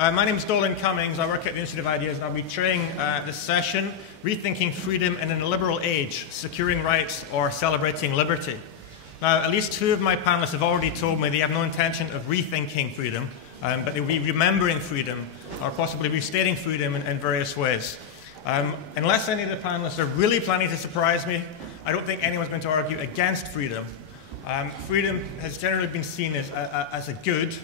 My name is Dolan Cummings. I work at the Institute of Ideas, and I'll be chairing this session, Rethinking Freedom in an Illiberal Age, Securing Rights or Celebrating Liberty. Now, at least two of my panelists have already told me they have no intention of rethinking freedom, but they will be remembering freedom, or possibly restating freedom in various ways. Unless any of the panelists are really planning to surprise me, I don't think anyone's going to argue against freedom. Freedom has generally been seen as a good.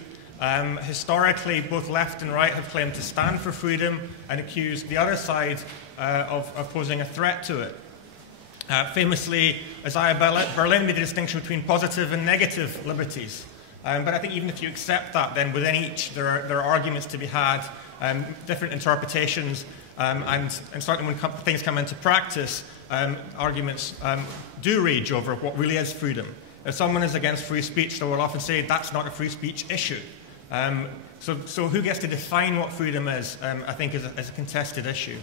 Historically, both left and right have claimed to stand for freedom and accused the other side of posing a threat to it. Famously, Isaiah Berlin made a distinction between positive and negative liberties. But I think even if you accept that, then within each there are arguments to be had, different interpretations, and certainly when things come into practice, arguments do rage over what really is freedom. If someone is against free speech, they will often say that's not a free speech issue. So who gets to define what freedom is, I think, is a contested issue.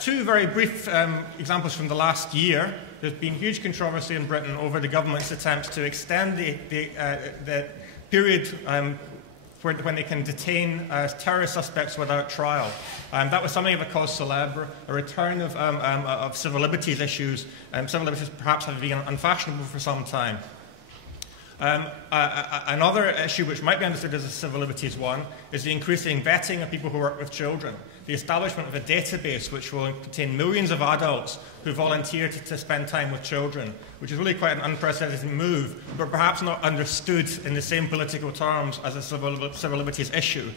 Two very brief examples from the last year. There's been huge controversy in Britain over the government's attempts to extend the period when they can detain terrorist suspects without trial. That was something of a cause célèbre, a return of civil liberties issues. Civil liberties perhaps have been unfashionable for some time. Another issue which might be understood as a civil liberties one is the increasing vetting of people who work with children. The establishment of a database which will contain millions of adults who volunteer to spend time with children, which is really quite an unprecedented move, but perhaps not understood in the same political terms as a civil liberties issue.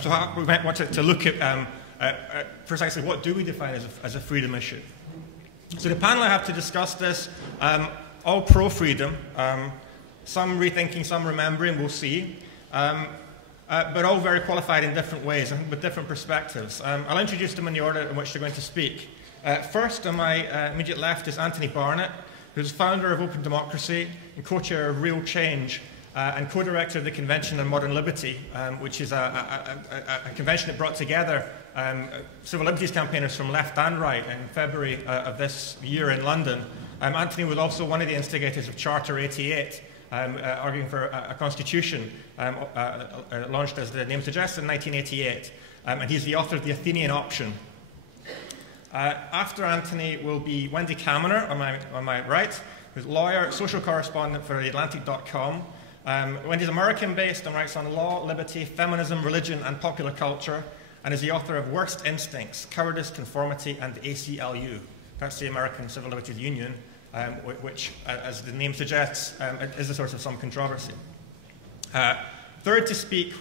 So we might want to look at precisely what do we define as a freedom issue. So the panel I have to discuss this, all pro-freedom, some rethinking, some remembering, we'll see, but all very qualified in different ways and with different perspectives. I'll introduce them in the order in which they're going to speak. First, on my immediate left is Anthony Barnett, who's founder of Open Democracy and co-chair of Real Change and co-director of the Convention on Modern Liberty, which is a convention that brought together civil liberties campaigners from left and right in February of this year in London. Anthony was also one of the instigators of Charter 88, arguing for a constitution launched, as the name suggests, in 1988. And he's the author of The Athenian Option. After Anthony will be Wendy Kaminer, on my right, who's a lawyer, social correspondent for theatlantic.com. Wendy's American-based and writes on law, liberty, feminism, religion, and popular culture, and is the author of Worst Instincts, Cowardice, Conformity, and ACLU. That's the American Civil Liberties Union, which, as the name suggests, is a source of some controversy. Third to speak,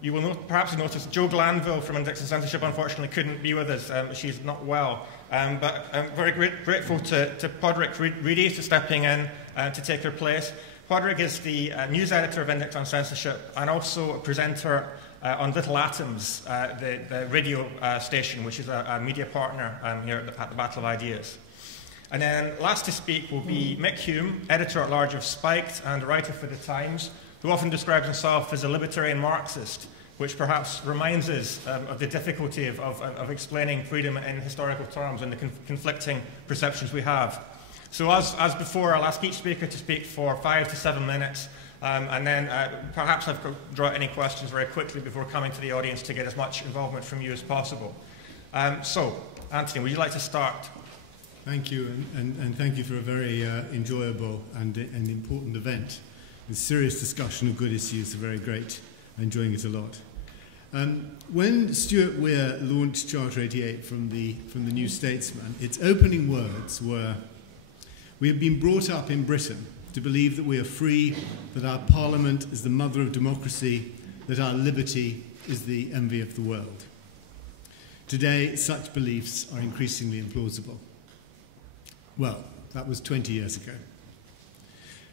you will perhaps notice Jo Glanville from Index and Censorship unfortunately couldn't be with us. She's not well. But I'm very grateful to Padraig Reidy for stepping in to take her place. Padraig is the news editor of Index on Censorship and also a presenter on Little Atoms, the radio station, which is a media partner here at the Battle of Ideas. And then last to speak will be Mick Hume, editor-at-large of Spiked and a writer for The Times, who often describes himself as a libertarian Marxist, which perhaps reminds us of the difficulty of explaining freedom in historical terms and the conflicting perceptions we have. So as before, I'll ask each speaker to speak for 5 to 7 minutes, and then perhaps I've draw any questions very quickly before coming to the audience to get as much involvement from you as possible. So, Anthony, would you like to start? Thank you, and thank you for a very enjoyable and important event. With serious discussion of good issues are very great. I'm enjoying it a lot. When Stuart Weir launched Charter 88 from the New Statesman, its opening words were, "We have been brought up in Britain to believe that we are free, that our Parliament is the mother of democracy, that our liberty is the envy of the world." Today, such beliefs are increasingly implausible. Well, that was 20 years ago.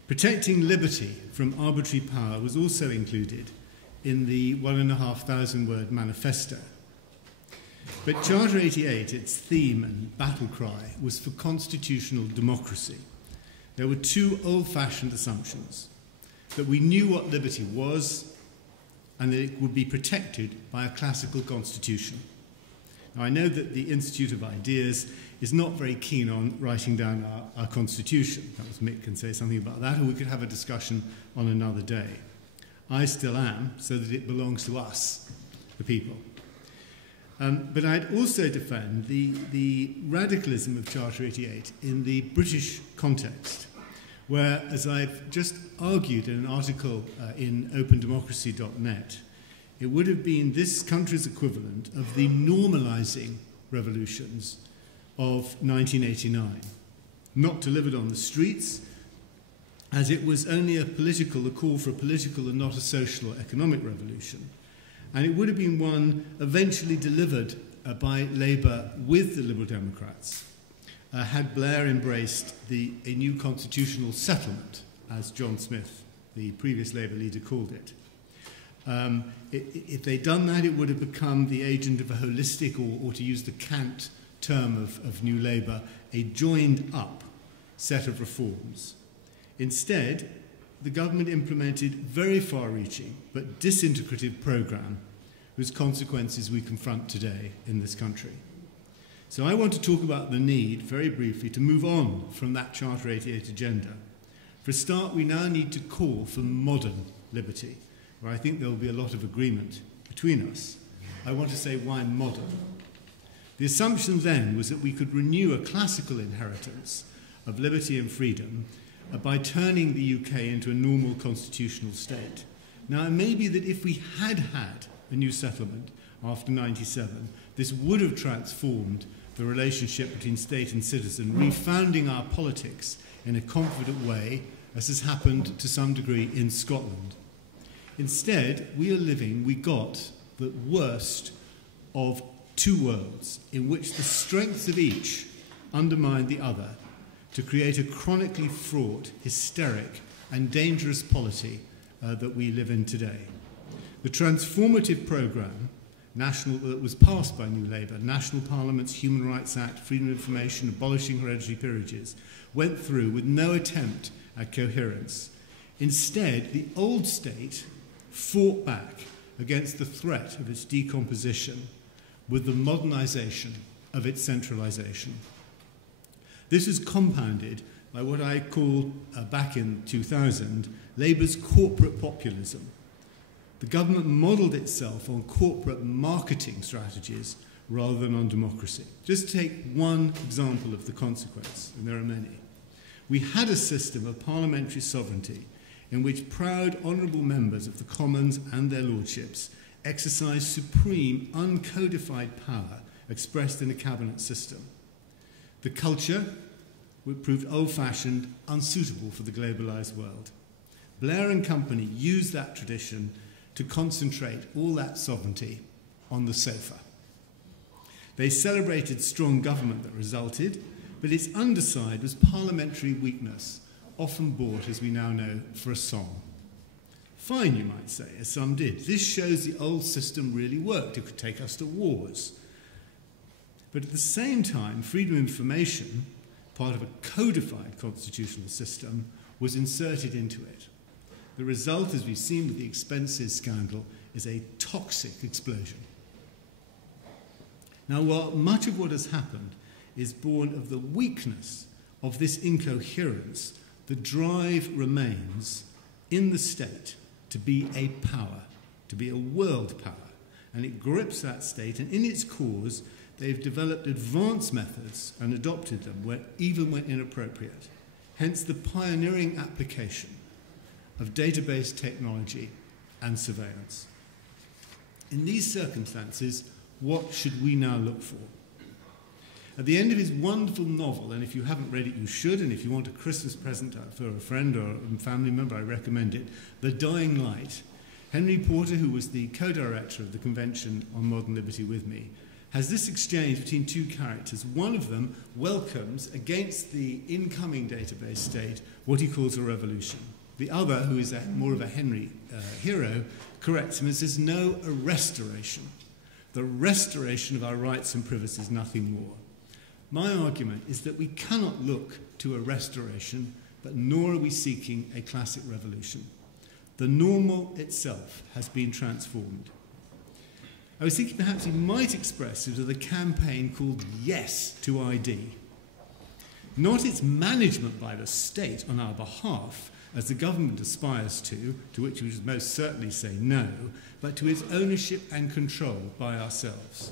Protecting liberty from arbitrary power was also included in the 1,500-word manifesto. But Charter 88, its theme and battle cry, was for constitutional democracy. There were two old-fashioned assumptions: that we knew what liberty was and that it would be protected by a classical constitution. Now, I know that the Institute of Ideas is not very keen on writing down our constitution. Perhaps Mick can say something about that, or we could have a discussion on another day. I still am, so that it belongs to us the people. But I'd also defend the radicalism of Charter 88 in the British context, where, as I've just argued in an article in opendemocracy.net, it would have been this country's equivalent of the normalising revolutions of 1989, not delivered on the streets, as it was only a call for a political and not a social or economic revolution. And it would have been one eventually delivered by Labour with the Liberal Democrats, had Blair embraced a new constitutional settlement, as John Smith, the previous Labour leader, called it. If they'd done that, it would have become the agent of a holistic, or to use the Kant term of New Labour, a joined-up set of reforms. Instead, the government implemented very far-reaching but disintegrative programme whose consequences we confront today in this country. So I want to talk about the need, very briefly, to move on from that Charter 88 agenda. For a start, we now need to call for modern liberty, where I think there will be a lot of agreement between us. I want to say why modern. The assumption then was that we could renew a classical inheritance of liberty and freedom by turning the UK into a normal constitutional state. Now, it may be that if we had had a new settlement after 97, this would have transformed the relationship between state and citizen, refounding our politics in a confident way, as has happened to some degree in Scotland. Instead, we got the worst of two worlds, in which the strengths of each undermined the other, to create a chronically fraught, hysteric, and dangerous polity that we live in today. The transformative programme that was passed by New Labour, National Parliament's Human Rights Act, Freedom of Information, abolishing hereditary peerages, went through with no attempt at coherence. Instead, the old state fought back against the threat of its decomposition with the modernisation of its centralisation. This is compounded by what I called, back in 2000, Labour's corporate populism. The government modelled itself on corporate marketing strategies rather than on democracy. Just take one example of the consequence, and there are many. We had a system of parliamentary sovereignty in which proud, honourable members of the Commons and their lordships exercised supreme, uncodified power expressed in a cabinet system. The culture proved old-fashioned, unsuitable for the globalised world. Blair and company used that tradition to concentrate all that sovereignty on the sofa. They celebrated strong government that resulted, but its underside was parliamentary weakness, often bought, as we now know, for a song. Fine, you might say, as some did. This shows the old system really worked. It could take us to wars. But at the same time, freedom of information, part of a codified constitutional system, was inserted into it. The result, as we've seen with the expenses scandal, is a toxic explosion. Now, while much of what has happened is born of the weakness of this incoherence, the drive remains in the state to be a power, to be a world power, and it grips that state, and in its cause, they've developed advanced methods and adopted them, even when inappropriate. Hence the pioneering application of database technology and surveillance. In these circumstances, what should we now look for? At the end of his wonderful novel, and if you haven't read it, you should, and if you want a Christmas present for a friend or a family member, I recommend it, The Dying Light, Henry Porter, who was the co-director of the Convention on Modern Liberty with me, has this exchange between two characters. One of them welcomes, against the incoming database state, what he calls a revolution. The other, who is more of a Henry hero, corrects him and says, no, a restoration. The restoration of our rights and privileges, nothing more. My argument is that we cannot look to a restoration, but nor are we seeking a classic revolution. The normal itself has been transformed. I was thinking perhaps he might express it with a campaign called Yes to ID. Not its management by the state on our behalf, as the government aspires to which we should most certainly say no, but to its ownership and control by ourselves.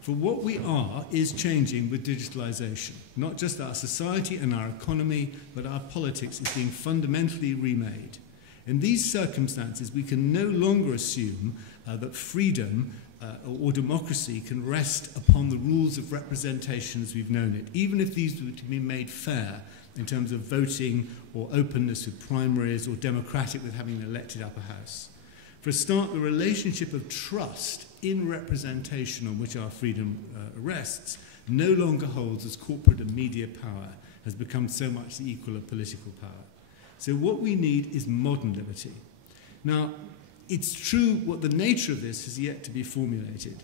For what we are is changing with digitalisation. Not just our society and our economy, but our politics is being fundamentally remade. In these circumstances, we can no longer assume that freedom or democracy can rest upon the rules of representation as we've known it, even if these were to be made fair in terms of voting or openness with primaries or democratic with having an elected upper house. For a start, the relationship of trust in representation on which our freedom rests no longer holds as corporate and media power has become so much the equal of political power. So what we need is modern liberty. Now, it's true what the nature of this has yet to be formulated,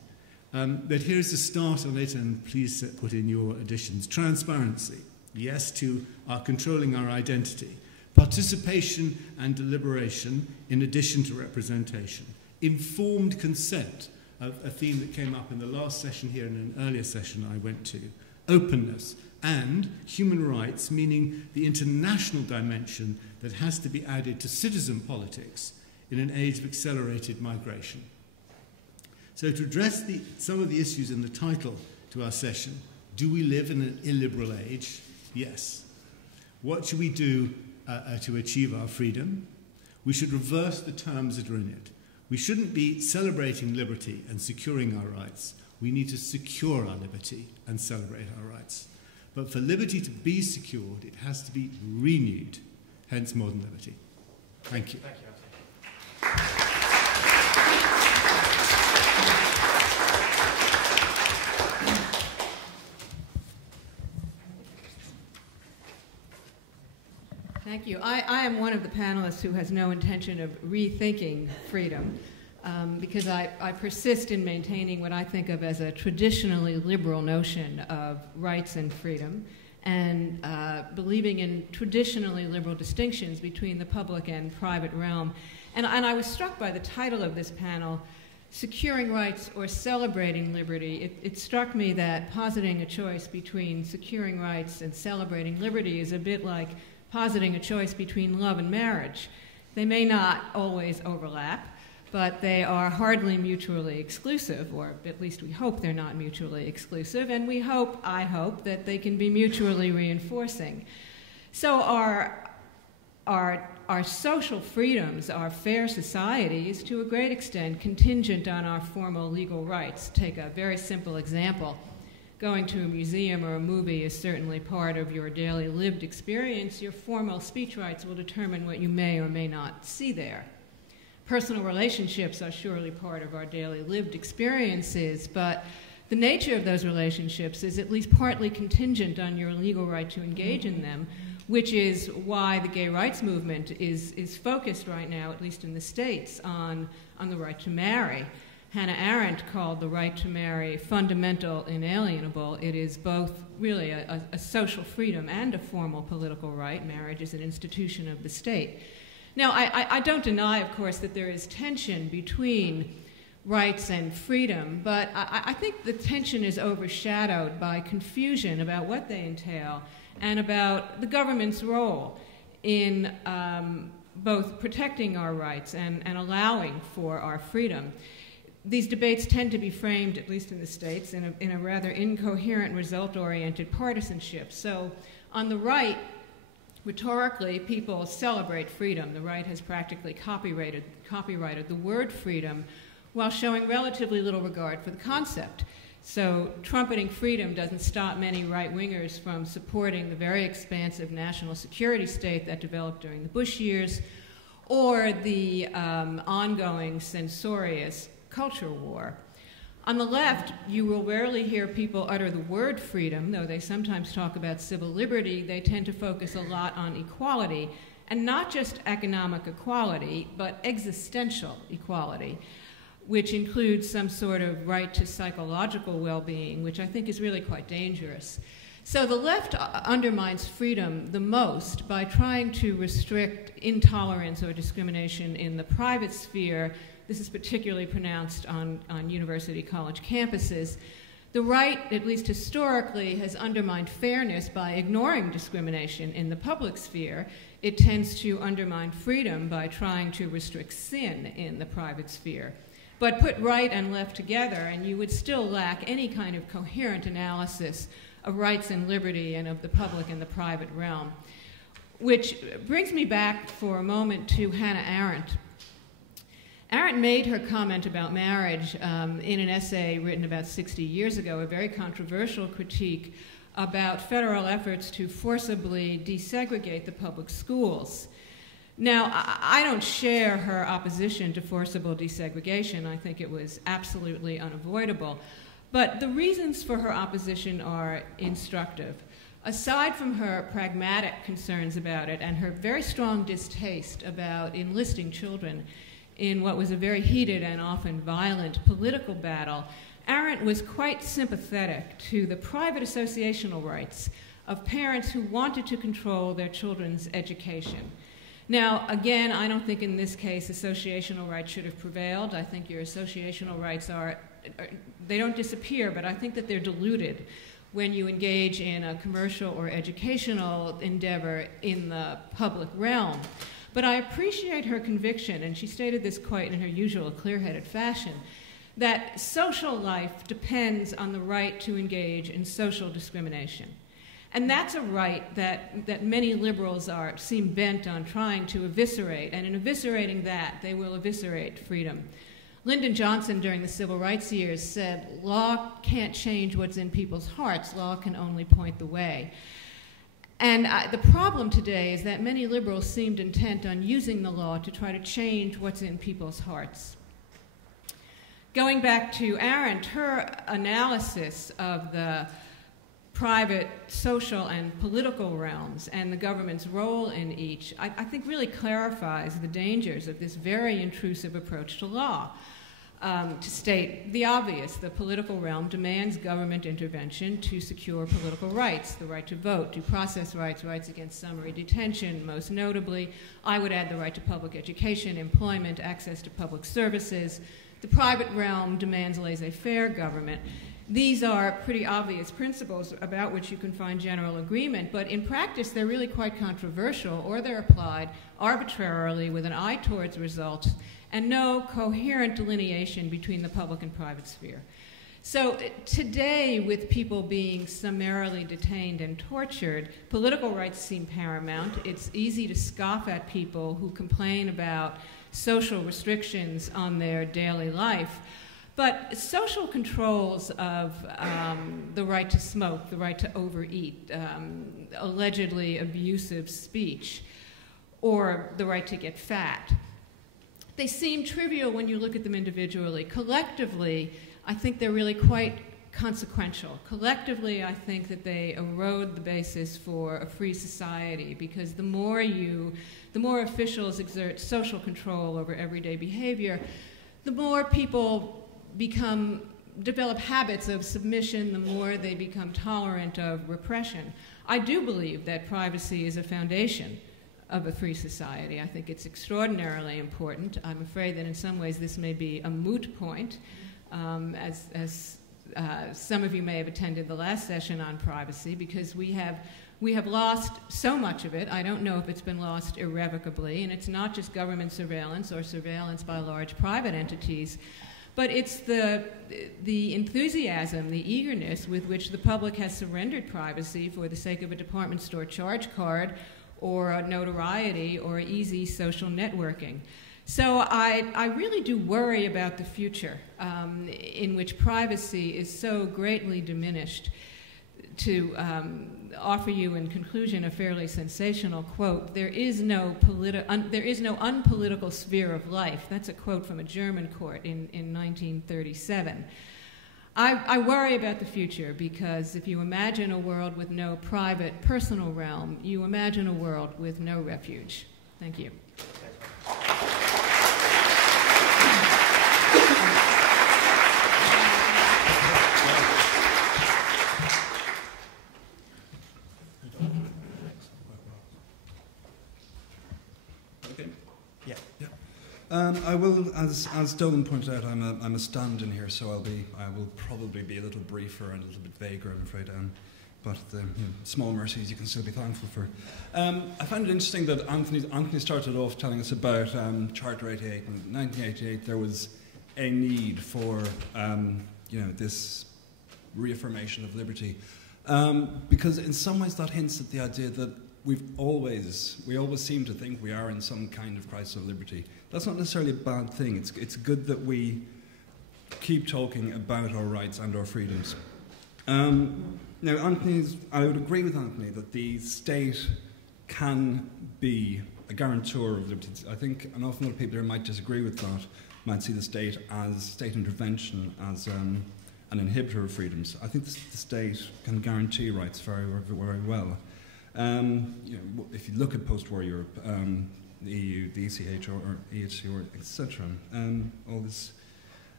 but here's a start on it, and please put in your additions. Transparency, yes to our controlling our identity. Participation and deliberation in addition to representation. Informed consent, a theme that came up in the last session here and an earlier session I went to. Openness and human rights, meaning the international dimension that has to be added to citizen politics in an age of accelerated migration. So to address some of the issues in the title to our session, do we live in an illiberal age? Yes. What should we do to achieve our freedom? We should reverse the terms that are in it. We shouldn't be celebrating liberty and securing our rights. We need to secure our liberty and celebrate our rights. But for liberty to be secured, it has to be renewed, hence modern liberty. Thank you. Thank you. Thank you. I am one of the panelists who has no intention of rethinking freedom because I persist in maintaining what I think of as a traditionally liberal notion of rights and freedom and believing in traditionally liberal distinctions between the public and private realm. And I was struck by the title of this panel, Securing Rights or Celebrating Liberty. It struck me that positing a choice between securing rights and celebrating liberty is a bit like positing a choice between love and marriage. They may not always overlap, but they are hardly mutually exclusive, or at least we hope they're not mutually exclusive, and I hope, that they can be mutually reinforcing. So our social freedoms, our fair society, is to a great extent contingent on our formal legal rights. Take a very simple example. Going to a museum or a movie is certainly part of your daily lived experience. Your formal speech rights will determine what you may or may not see there. Personal relationships are surely part of our daily lived experiences, but the nature of those relationships is at least partly contingent on your legal right to engage in them, which is why the gay rights movement is focused right now, at least in the States, on the right to marry. Hannah Arendt called the right to marry fundamental, inalienable. It is both really a social freedom and a formal political right. Marriage is an institution of the state. Now, I don't deny, of course, that there is tension between rights and freedom, but I think the tension is overshadowed by confusion about what they entail and about the government's role in both protecting our rights and allowing for our freedom. These debates tend to be framed, at least in the States, in a rather incoherent, result-oriented partisanship. So on the right, rhetorically, people celebrate freedom. The right has practically copyrighted the word freedom while showing relatively little regard for the concept. So trumpeting freedom doesn't stop many right-wingers from supporting the very expansive national security state that developed during the Bush years or the ongoing censorious culture war. On the left, you will rarely hear people utter the word freedom, though they sometimes talk about civil liberty. They tend to focus a lot on equality, and not just economic equality, but existential equality, which includes some sort of right to psychological well-being, which I think is really quite dangerous. So the left undermines freedom the most by trying to restrict intolerance or discrimination in the private sphere. This is particularly pronounced on university college campuses. The right, at least historically, has undermined fairness by ignoring discrimination in the public sphere. it tends to undermine freedom by trying to restrict sin in the private sphere. But put right and left together, and you would still lack any kind of coherent analysis of rights and liberty and of the public and the private realm. Which brings me back for a moment to Hannah Arendt. Arendt made her comment about marriage in an essay written about 60 years ago, a very controversial critique about federal efforts to forcibly desegregate the public schools. Now, I don't share her opposition to forcible desegregation. I think it was absolutely unavoidable. But the reasons for her opposition are instructive. Aside from her pragmatic concerns about it and her very strong distaste about enlisting children in what was a very heated and often violent political battle, Arendt was quite sympathetic to the private associational rights of parents who wanted to control their children's education. Now, again, I don't think in this case associational rights should have prevailed. I think your associational rights they don't disappear, but I think that they're diluted when you engage in a commercial or educational endeavor in the public realm. But I appreciate her conviction, and she stated this quite in her usual clear-headed fashion, that social life depends on the right to engage in social discrimination. And that's a right that many liberals seem bent on trying to eviscerate, and in eviscerating that, they will eviscerate freedom. Lyndon Johnson, during the civil rights years, said, law can't change what's in people's hearts, law can only point the way. And the problem today is that many liberals seemed intent on using the law to try to change what's in people's hearts. Going back to Arendt, her analysis of the private, social, and political realms and the government's role in each, I think really clarifies the dangers of this very intrusive approach to law. To state the obvious, the political realm demands government intervention to secure political rights, the right to vote, due process rights, rights against summary detention, most notably. I would add the right to public education, employment, access to public services. The private realm demands laissez-faire government. These are pretty obvious principles about which you can find general agreement, but in practice they're really quite controversial, or they're applied arbitrarily with an eye towards results and no coherent delineation between the public and private sphere. So today, with people being summarily detained and tortured, political rights seem paramount. It's easy to scoff at people who complain about social restrictions on their daily life. But social controls of the right to smoke, the right to overeat, allegedly abusive speech, or the right to get fat, they seem trivial when you look at them individually. Collectively, I think they're really quite consequential. Collectively, I think that they erode the basis for a free society, because the more officials exert social control over everyday behavior, the more people develop habits of submission, the more they become tolerant of repression. I do believe that privacy is a foundation of a free society. I think it's extraordinarily important. I'm afraid that in some ways this may be a moot point, as some of you may have attended the last session on privacy, because we have lost so much of it. I don't know if it's been lost irrevocably, and it's not just government surveillance or surveillance by large private entities, but it's the enthusiasm, the eagerness with which the public has surrendered privacy for the sake of a department store charge card or a notoriety or easy social networking. So I really do worry about the future in which privacy is so greatly diminished. To offer you in conclusion a fairly sensational quote, there is no unpolitical sphere of life. That's a quote from a German court in 1937. I worry about the future, because if you imagine a world with no private, personal realm, you imagine a world with no refuge. Thank you. I will, as Dolan pointed out, I'm a stand-in here, so I will probably be a little briefer and a little bit vaguer, I'm afraid. but the small mercies you can still be thankful for. I find it interesting that Anthony started off telling us about Charter 88. In 1988, there was a need for this reaffirmation of liberty, because in some ways that hints at the idea that we always seem to think we are in some kind of crisis of liberty. That's not necessarily a bad thing. It's good that we keep talking about our rights and our freedoms. Now, I would agree with Anthony that the state can be a guarantor of liberty. I think an awful lot of people here might disagree with that, might see the state as state intervention, as an inhibitor of freedoms. I think the state can guarantee rights very, very well. If you look at post-war Europe, the EU, the ECH or EHC, etc., all this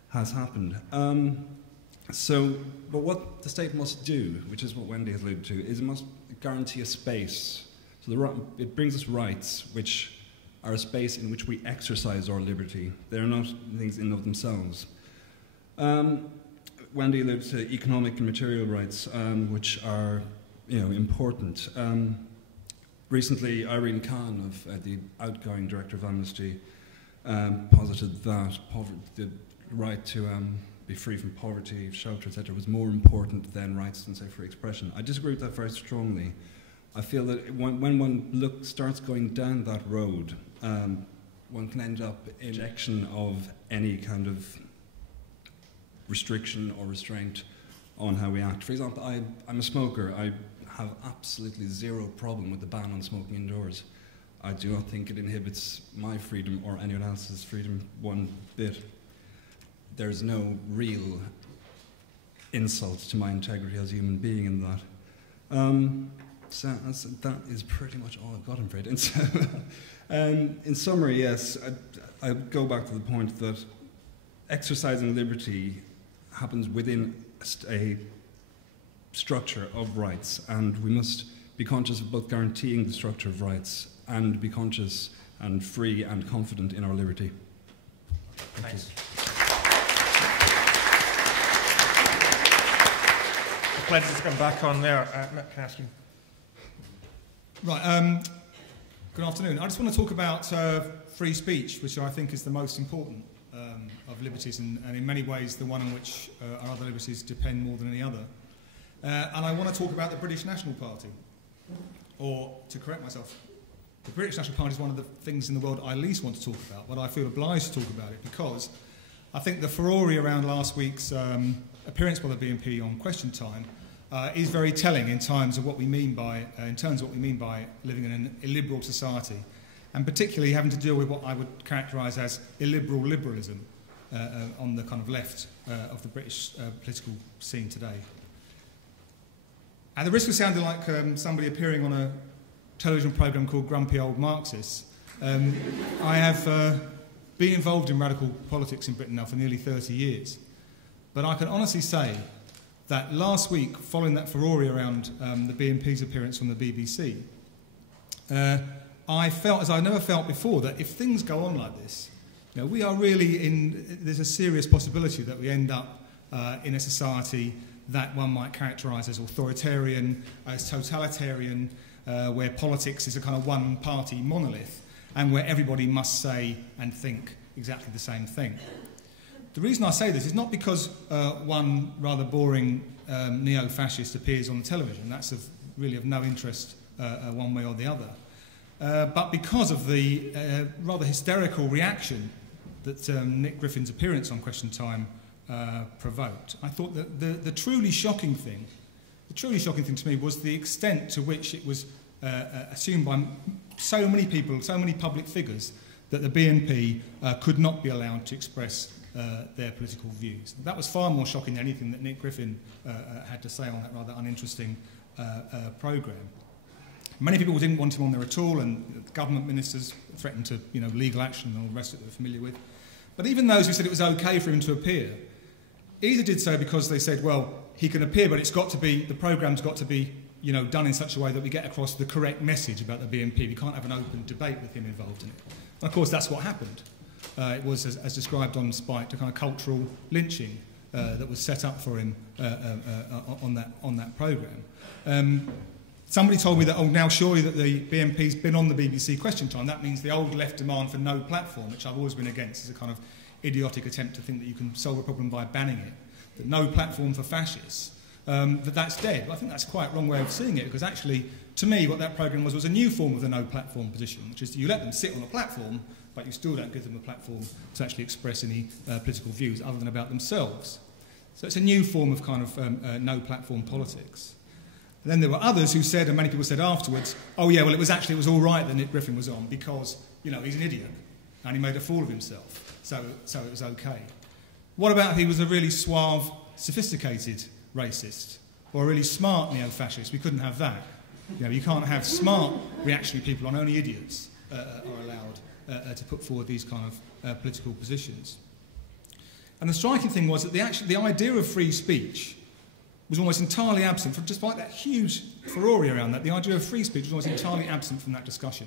has happened. But what the state must do, which is what Wendy has alluded to, is it must guarantee a space. So it brings us rights, which are a space in which we exercise our liberty. They're not things in and of themselves. Wendy alluded to economic and material rights, which are important. Recently, Irene Khan, the outgoing director of Amnesty, posited that the right to be free from poverty, shelter, etc., was more important than rights than, say, free expression. I disagree with that very strongly. I feel that when one starts going down that road, one can end up in rejection of any kind of restriction or restraint on how we act. For example, I'm a smoker. I have absolutely zero problem with the ban on smoking indoors. I do not think it inhibits my freedom or anyone else's freedom one bit. There's no real insult to my integrity as a human being in that. So that is pretty much all I've got, I'm afraid. And so, in summary, yes, I go back to the point that exercising liberty happens within a structure of rights, and we must be conscious of both guaranteeing the structure of rights and be conscious and free and confident in our liberty. Thank you. Let's just come back on there. Mick, can I ask you? Right. Good afternoon. I just want to talk about free speech, which I think is the most important of liberties, and in many ways the one on which our other liberties depend more than any other. And I want to talk about the British National Party. Or, to correct myself, the British National Party is one of the things in the world I least want to talk about, but I feel obliged to talk about it because I think the furore around last week's appearance by the BNP on Question Time is very telling in terms of what we mean by living in an illiberal society, and particularly having to deal with what I would characterise as illiberal liberalism on the kind of left of the British political scene today. At the risk of sounding like somebody appearing on a television programme called Grumpy Old Marxists, I have been involved in radical politics in Britain now for nearly 30 years. But I can honestly say that last week, following that furore around the BNP's appearance on the BBC, I felt, as I never felt before, that if things go on like this, we are really there's a serious possibility that we end up in a society that one might characterise as authoritarian, as totalitarian, where politics is a kind of one-party monolith, and where everybody must say and think exactly the same thing. The reason I say this is not because one rather boring neo-fascist appears on the television. That's really of no interest one way or the other. But because of the rather hysterical reaction that Nick Griffin's appearance on Question Time provoked, I thought that the truly shocking thing to me was the extent to which it was assumed by so many people, so many public figures, that the BNP could not be allowed to express their political views. That was far more shocking than anything that Nick Griffin had to say on that rather uninteresting programme. Many people didn't want him on there at all, and government ministers threatened to, legal action and all the rest of it they're familiar with. But even those who said it was okay for him to appear, either did so because they said, well, he can appear, but the programme's got to be, done in such a way that we get across the correct message about the BNP. We can't have an open debate with him involved in it. And of course, that's what happened. It was, as described on Spike, a kind of cultural lynching that was set up for him on that programme. Somebody told me that, oh, now surely that the BNP's been on the BBC Question Time, that means the old left demand for no platform, which I've always been against, is a kind of idiotic attempt to think that you can solve a problem by banning it, that no platform for fascists, that's dead. But I think that's quite a wrong way of seeing it, because actually, to me, what that programme was a new form of the no platform position, which is you let them sit on a platform, but you still don't give them a platform to actually express any political views other than about themselves. So it's a new form of kind of no platform politics. And then there were others who said, and many people said afterwards, oh yeah, well it was all right that Nick Griffin was on because, you know, he's an idiot and he made a fool of himself, so it was okay. What about if he was a really suave, sophisticated racist or a really smart neo-fascist? We couldn't have that. You know, you can't have smart reactionary people on, only idiots are allowed to put forward these kind of political positions. And the striking thing was that the idea of free speech was almost entirely absent, from despite that huge furore around that, the idea of free speech was almost entirely absent from that discussion.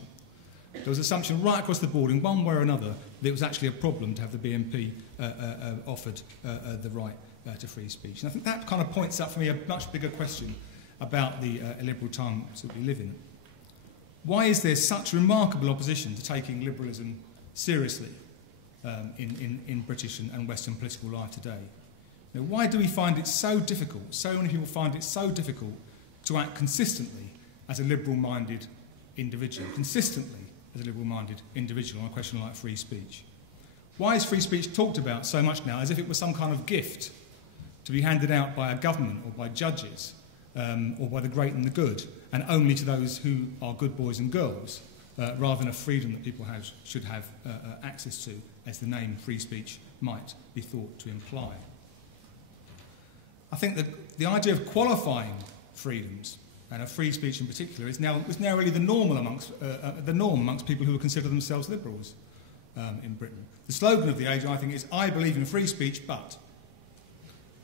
There was an assumption right across the board, in one way or another, that it was actually a problem to have the BNP offered the right to free speech. And I think that kind of points out for me a much bigger question about the illiberal times that we live in. Why is there such remarkable opposition to taking liberalism seriously in British and Western political life today? Now, why do we find it so difficult, so many people find it so difficult to act consistently as a liberal-minded individual, on a question like free speech? Why is free speech talked about so much now as if it was some kind of gift to be handed out by a government or by judges or by the great and the good, and only to those who are good boys and girls, rather than a freedom that people should have access to, as the name free speech might be thought to imply? I think that the idea of qualifying freedoms, and of free speech in particular, is now really the norm amongst people who consider themselves liberals in Britain. The slogan of the age, I think, is "I believe in free speech, but."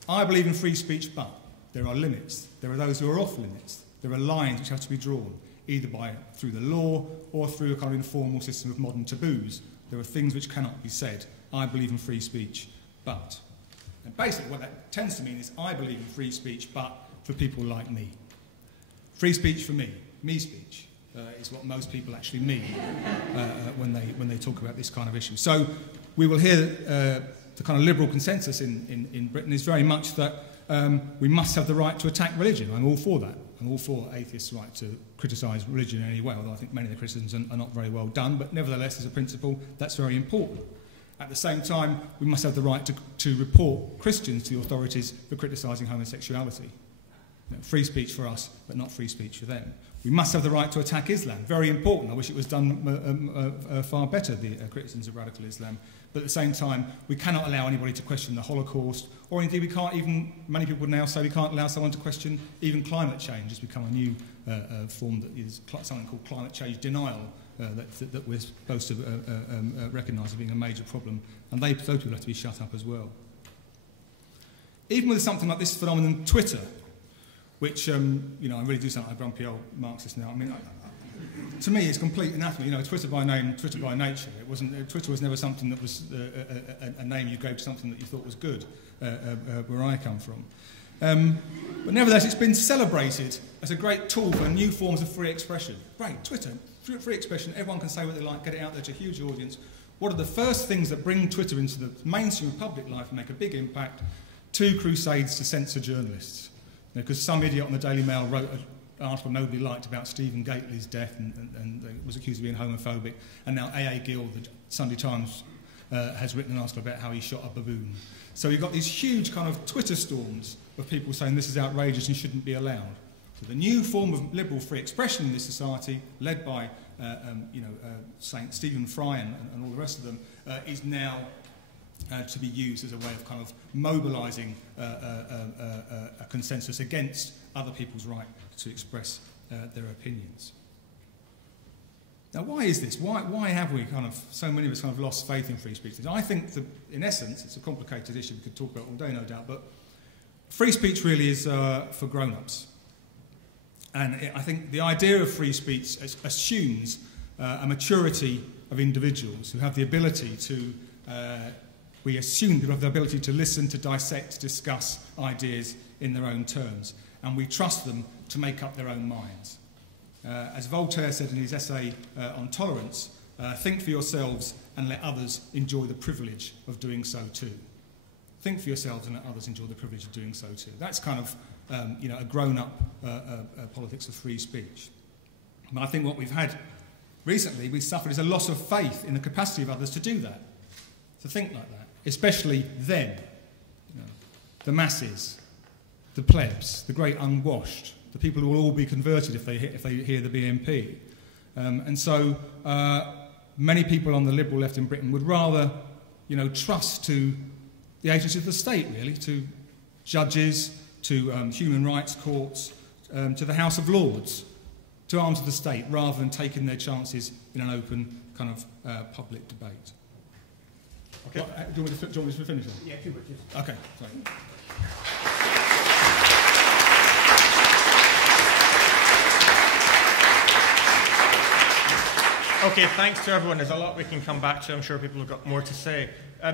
I believe in free speech, but there are limits. There are those who are off limits. There are lines which have to be drawn, either through the law or through a kind of informal system of modern taboos. There are things which cannot be said. I believe in free speech, but. And basically what that tends to mean is I believe in free speech, but for people like me. Free speech for me speech, is what most people actually mean when they talk about this kind of issue. So we will hear the kind of liberal consensus in Britain is very much that we must have the right to attack religion. I'm all for that. I'm all for atheists' right to criticise religion in any way, although I think many of the criticisms are not very well done, but nevertheless, as a principle, that's very important. At the same time, we must have the right to report Christians to the authorities for criticising homosexuality. You know, free speech for us, but not free speech for them. We must have the right to attack Islam. Very important. I wish it was done far better, the criticisms of radical Islam. But at the same time, we cannot allow anybody to question the Holocaust, or indeed we can't even, many people now say we can't allow someone to question even climate change. It's become a new form that is something called climate change denial, that we're supposed to recognise as being a major problem, and those people have to be shut up as well. Even with something like this phenomenon, Twitter, which, you know, I really do sound like a grumpy old Marxist now. I mean, to me, it's complete anathema. You know, Twitter by name, Twitter by nature. Twitter was never something that was a name you gave to something that you thought was good, where I come from. But nevertheless, it's been celebrated as a great tool for new forms of free expression. Great, Twitter, free expression, everyone can say what they like, get it out there to a huge audience. What are the first things that bring Twitter into the mainstream public life and make a big impact? 2 crusades to censor journalists. Because some idiot on the Daily Mail wrote an article nobody liked about Stephen Gately's death and was accused of being homophobic, and now A.A. Gill, the Sunday Times, has written an article about how he shot a baboon. So you've got these huge kind of Twitter storms of people saying this is outrageous and shouldn't be allowed. So the new form of liberal free expression in this society, led by St. Stephen Fry and all the rest of them, is now to be used as a way of kind of mobilising a consensus against other people's right to express their opinions. Now, why is this? Why have we so many of us lost faith in free speech? I think that, in essence, it's a complicated issue we could talk about all day, no doubt, but free speech really is for grown-ups. And I think the idea of free speech assumes a maturity of individuals who have the ability to We assume people have the ability to listen, to dissect, discuss ideas in their own terms, and we trust them to make up their own minds. As Voltaire said in his essay on tolerance, think for yourselves and let others enjoy the privilege of doing so too. Think for yourselves and let others enjoy the privilege of doing so too. That's kind of a grown-up politics of free speech. But I think what we've had recently, we've suffered is a loss of faith in the capacity of others to do that, to think like that, especially them, the masses, the plebs, the great unwashed, the people who will all be converted if they hear the BNP. And so many people on the liberal left in Britain would rather, trust to the agency of the state, really, to judges, to human rights courts, to the House of Lords, to arms of the state, rather than taking their chances in an open kind of public debate. Okay. Do you want me to finish that? Yeah, 2 minutes. Okay, sorry. Okay, thanks to everyone. There's a lot we can come back to. I'm sure people have got more to say.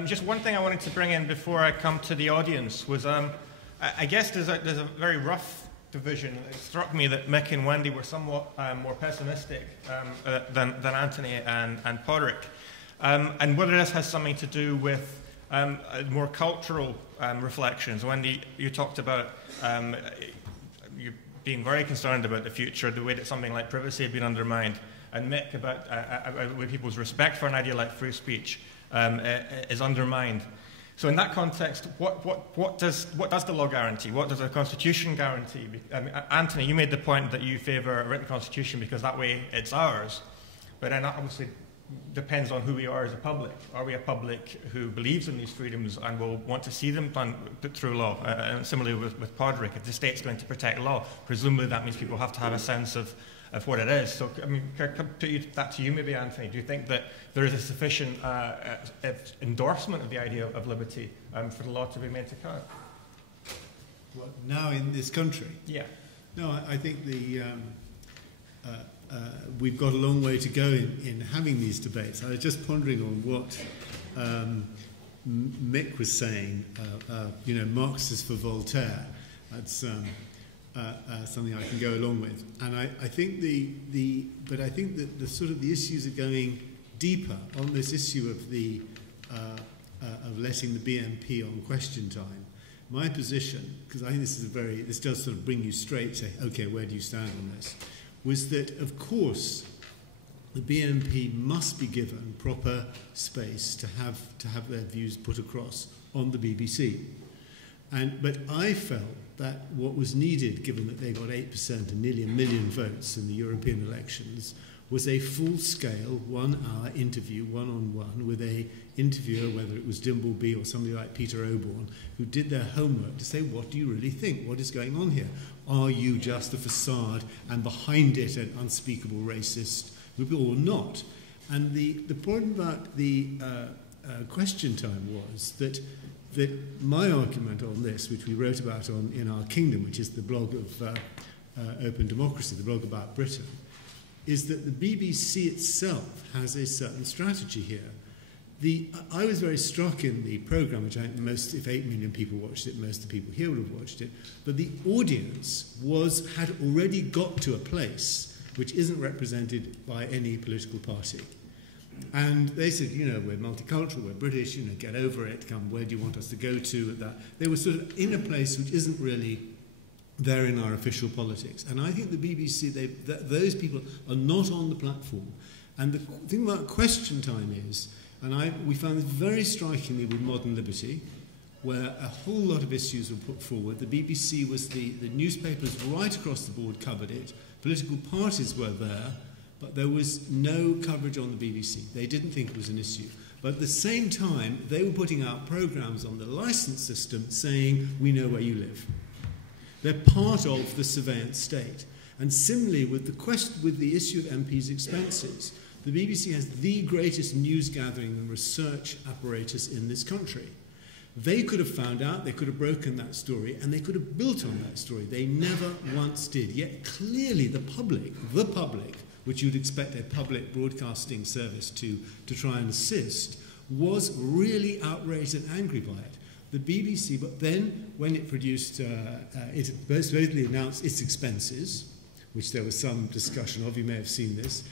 Just one thing I wanted to bring in before I come to the audience was, I guess there's a very rough division. It struck me that Mick and Wendy were somewhat more pessimistic than Anthony and Padraig. And whether this has something to do with more cultural reflections. Wendy, you talked about you being very concerned about the future, the way that something like privacy had been undermined. And Mick, about where people's respect for an idea like free speech is undermined. So in that context, what does the law guarantee? What does the Constitution guarantee? Anthony, you made the point that you favour a written Constitution because that way it's ours. But then that obviously depends on who we are as a public. Are we a public who believes in these freedoms and will want to see them done through law? And similarly with Padraig, if the state's going to protect law, presumably that means people have to have a sense of what it is. So, can I put that to you maybe, Anthony? Do you think that there is a sufficient endorsement of the idea of liberty for the law to be made to count? Well, now in this country? Yeah. No, I think we've got a long way to go in having these debates. I was just pondering on what Mick was saying, Marxist for Voltaire. That's something I can go along with, and I think but I think that the sort of the issues are going deeper on this issue of the of letting the BNP on question time. My position, because I think this does sort of bring you straight to okay, where do you stand on this? Was that of course the BNP must be given proper space to have their views put across on the BBC, but I felt that what was needed, given that they got 8% and nearly 1 million votes in the European elections, was a full-scale, 1-hour interview, one-on-one, with a interviewer, whether it was Dimbleby or somebody like Peter Oborne, who did their homework to say, what do you really think? What is going on here? Are you just a facade and behind it an unspeakable racist or not? And the point about the question time was that my argument on this, which we wrote about in Our Kingdom, which is the blog of Open Democracy, the blog about Britain, is that the BBC itself has a certain strategy here. I was very struck in the programme, which I think if 8 million people watched it, most of the people here would have watched it, but the audience had already got to a place which isn't represented by any political party. And they said, we're multicultural, we're British, get over it, come, where do you want us to go to at that? They were sort of in a place which isn't really there in our official politics. And I think the BBC, those people are not on the platform. And the thing about question time is, we found this very strikingly with Modern Liberty, where a whole lot of issues were put forward. The BBC was the newspapers right across the board covered it, political parties were there, but there was no coverage on the BBC. They didn't think it was an issue. But at the same time, they were putting out programmes on the licence system saying, we know where you live. They're part of the surveillance state. And similarly, with the issue of MPs' expenses, the BBC has the greatest news gathering and research apparatus in this country. They could have found out, they could have broken that story, and they could have built on that story. They never once did. Yet clearly the public, which you'd expect a public broadcasting service to try and assist, was really outraged and angry by it. The BBC, but then when it produced, it supposedly announced its expenses, which there was some discussion of, you may have seen this,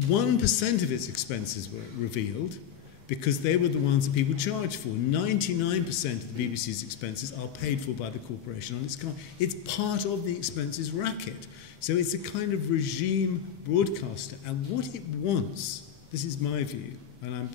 1% of its expenses were revealed because they were the ones that people charged for. 99% of the BBC's expenses are paid for by the corporation on its card. It's part of the expenses racket. So it's a kind of regime broadcaster. And what it wants, this is my view, and I'm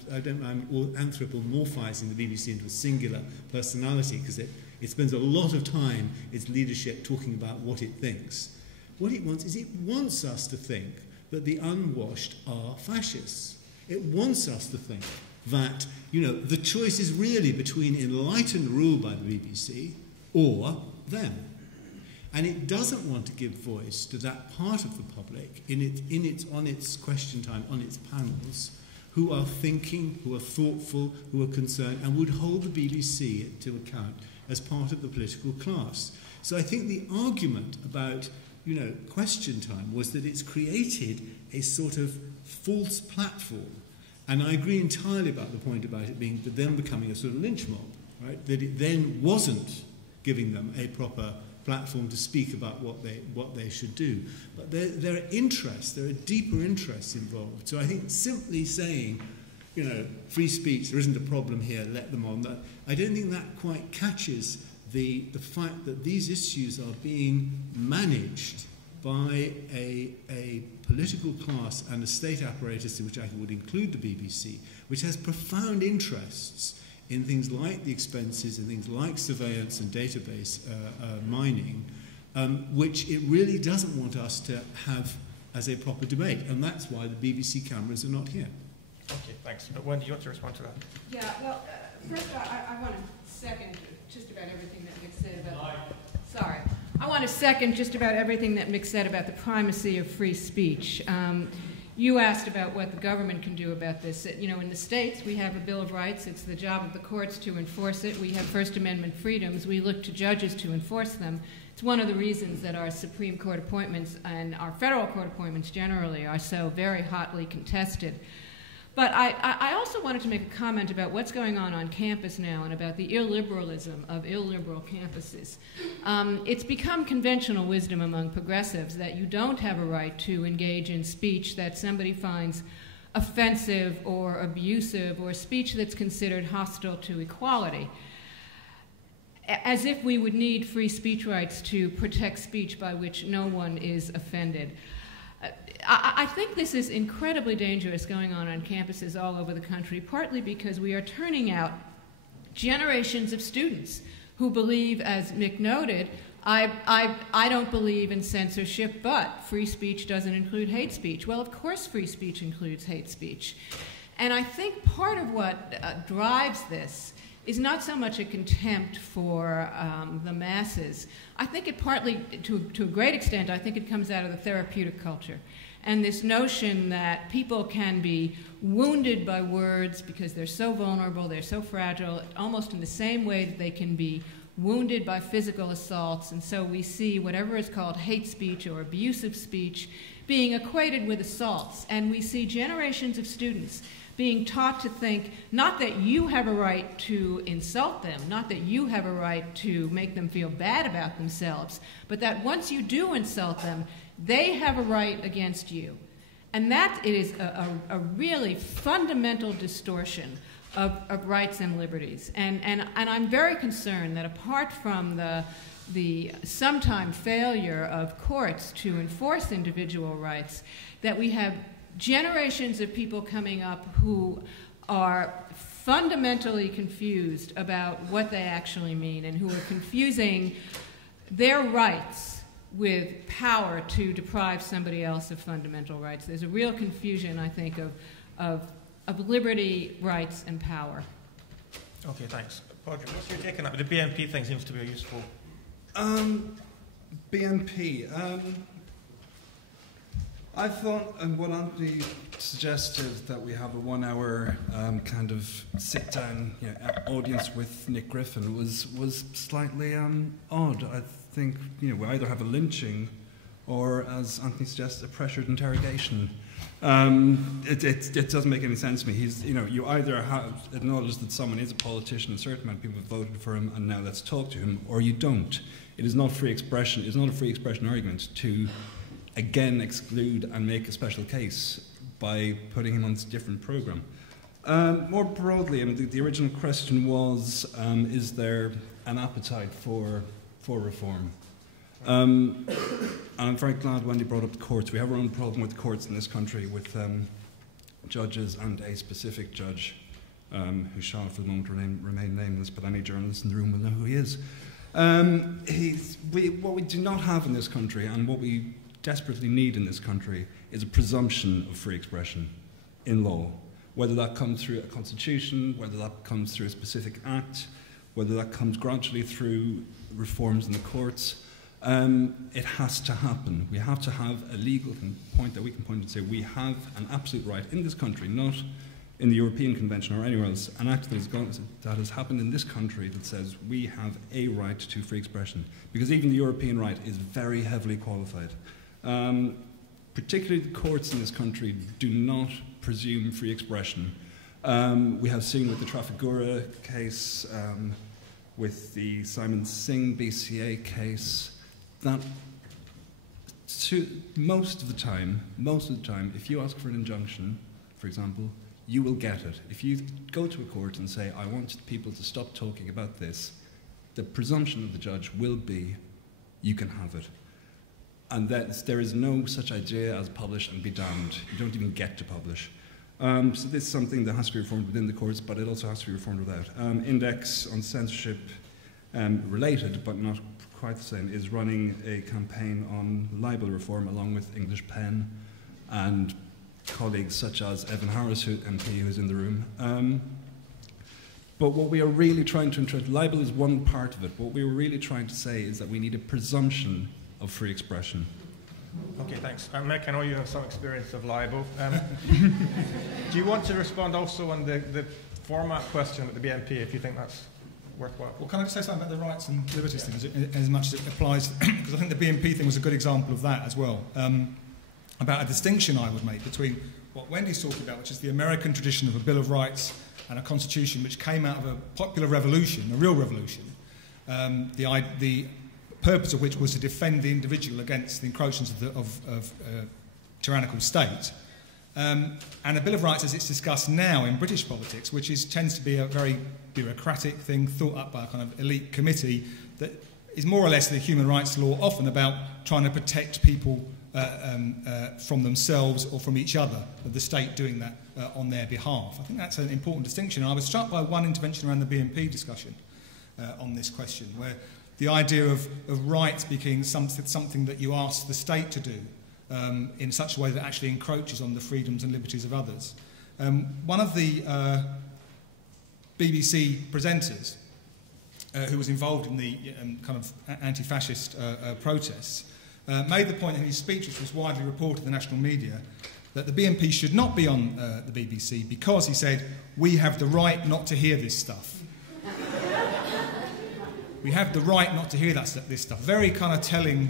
anthropomorphizing the BBC into a singular personality because it spends a lot of time, its leadership, talking about what it thinks. What it wants is it wants us to think that the unwashed are fascists. It wants us to think that, the choice is really between enlightened rule by the BBC or them. And it doesn't want to give voice to that part of the public on its question time, on its panels, who are thinking, who are thoughtful, who are concerned, and would hold the BBC to account as part of the political class. So I think the argument about question time was that it's created a sort of false platform. And I agree entirely about the point about it being then becoming a sort of lynch mob, right? That it then wasn't giving them a proper platform to speak about what they should do. But there are interests, there are deeper interests involved. So I think simply saying, free speech, there isn't a problem here, let them on, that I don't think that quite catches the fact that these issues are being managed by a political class and a state apparatus, in which I would include the BBC, which has profound interests in things like the expenses and things like surveillance and database mining, which it really doesn't want us to have as a proper debate. And that's why the BBC cameras are not here. Okay, thanks. Wendy, you want to respond to that? Yeah, well, first I want to second just about everything that Mick said about... Sorry. I want to second just about everything that Mick said about the primacy of free speech. You asked about what the government can do about this. In the States, we have a Bill of Rights. It's the job of the courts to enforce it. We have First Amendment freedoms. We look to judges to enforce them. It's one of the reasons that our Supreme Court appointments and our federal court appointments generally are so very hotly contested. But I also wanted to make a comment about what's going on campus now and about the illiberalism of illiberal campuses. It's become conventional wisdom among progressives that you don't have a right to engage in speech that somebody finds offensive or abusive or speech that's considered hostile to equality, as if we would need free speech rights to protect speech by which no one is offended. I think this is incredibly dangerous going on campuses all over the country, partly because we are turning out generations of students who believe, as Mick noted, I don't believe in censorship, but free speech doesn't include hate speech. Well, of course free speech includes hate speech. And I think part of what drives this is not so much a contempt for the masses. I think it partly, to a great extent, I think it comes out of the therapeutic culture. And this notion that people can be wounded by words because they're so vulnerable, they're so fragile, almost in the same way that they can be wounded by physical assaults. And so we see whatever is called hate speech or abusive speech being equated with assaults. And we see generations of students being taught to think not that you have a right to insult them, not that you have a right to make them feel bad about themselves, but that once you do insult them, they have a right against you. And that is a really fundamental distortion of rights and liberties. And I'm very concerned that apart from the sometime failure of courts to enforce individual rights, that we have generations of people coming up who are fundamentally confused about what they actually mean and who are confusing their rights with power to deprive somebody else of fundamental rights. There's a real confusion, I think, of liberty, rights, and power. Okay, thanks. Padraig, what's your take on that? The BNP thing seems to be a useful... BNP. I thought, and what Anthony suggested, that we have a 1 hour kind of sit-down audience with Nick Griffin was slightly odd. I think we either have a lynching or, as Anthony suggests, a pressured interrogation. It doesn't make any sense to me. You either have acknowledged that someone is a politician, a certain amount of people have voted for him, and now let's talk to him, or you don't. It is not free expression. It's not a free expression argument to, again, exclude and make a special case by putting him on this different programme. More broadly, the original question was, is there an appetite for reform? And I'm very glad Wendy brought up the courts. We have our own problem with the courts in this country, with judges and a specific judge who shall for the moment remain nameless, but any journalist in the room will know who he is. What we do not have in this country, and what we desperately need in this country, is a presumption of free expression in law. Whether that comes through a constitution, whether that comes through a specific act, whether that comes gradually through reforms in the courts, it has to happen. We have to have a legal point that we can point and say we have an absolute right in this country, not in the European Convention or anywhere else, an act that has happened in this country that says we have a right to free expression. Because even the European right is very heavily qualified. Particularly the courts in this country do not presume free expression. We have seen with the Trafigura case, with the Simon Singh BCA case, that most of the time, if you ask for an injunction, for example, you will get it. If you go to a court and say, I want people to stop talking about this, the presumption of the judge will be, you can have it. And that there is no such idea as publish and be damned. You don't even get to publish. So this is something that has to be reformed within the courts, but it also has to be reformed without. Index on censorship, related but not quite the same, is running a campaign on libel reform along with English Pen and colleagues such as Evan Harris, MP, who's in the room. But what we are really trying to interpret, libel is one part of it. What we were really trying to say is that we need a presumption of free expression. Okay, thanks. Mick, I know you have some experience of libel. Do you want to respond also on the format question at the BNP, if you think that's worthwhile? Well, can I just say something about the rights and liberties thing, as much as it applies, because I think the BNP thing was a good example of that as well, about a distinction I would make between what Wendy's talking about, which is the American tradition of a Bill of Rights and a constitution which came out of a popular revolution, a real revolution, the purpose of which was to defend the individual against the encroachments of tyrannical state. And a Bill of Rights, as it's discussed now in British politics, which tends to be a very bureaucratic thing thought up by a kind of elite committee that is more or less the human rights law, often about trying to protect people from themselves or from each other, of the state doing that on their behalf. I think that's an important distinction. And I was struck by one intervention around the BNP discussion on this question, where the idea of rights becoming something that you ask the state to do in such a way that actually encroaches on the freedoms and liberties of others. One of the BBC presenters who was involved in the kind of anti-fascist protests made the point in his speech, which was widely reported in the national media, that the BNP should not be on the BBC because, he said, we have the right not to hear this stuff. We have the right not to hear this stuff. Very kind of telling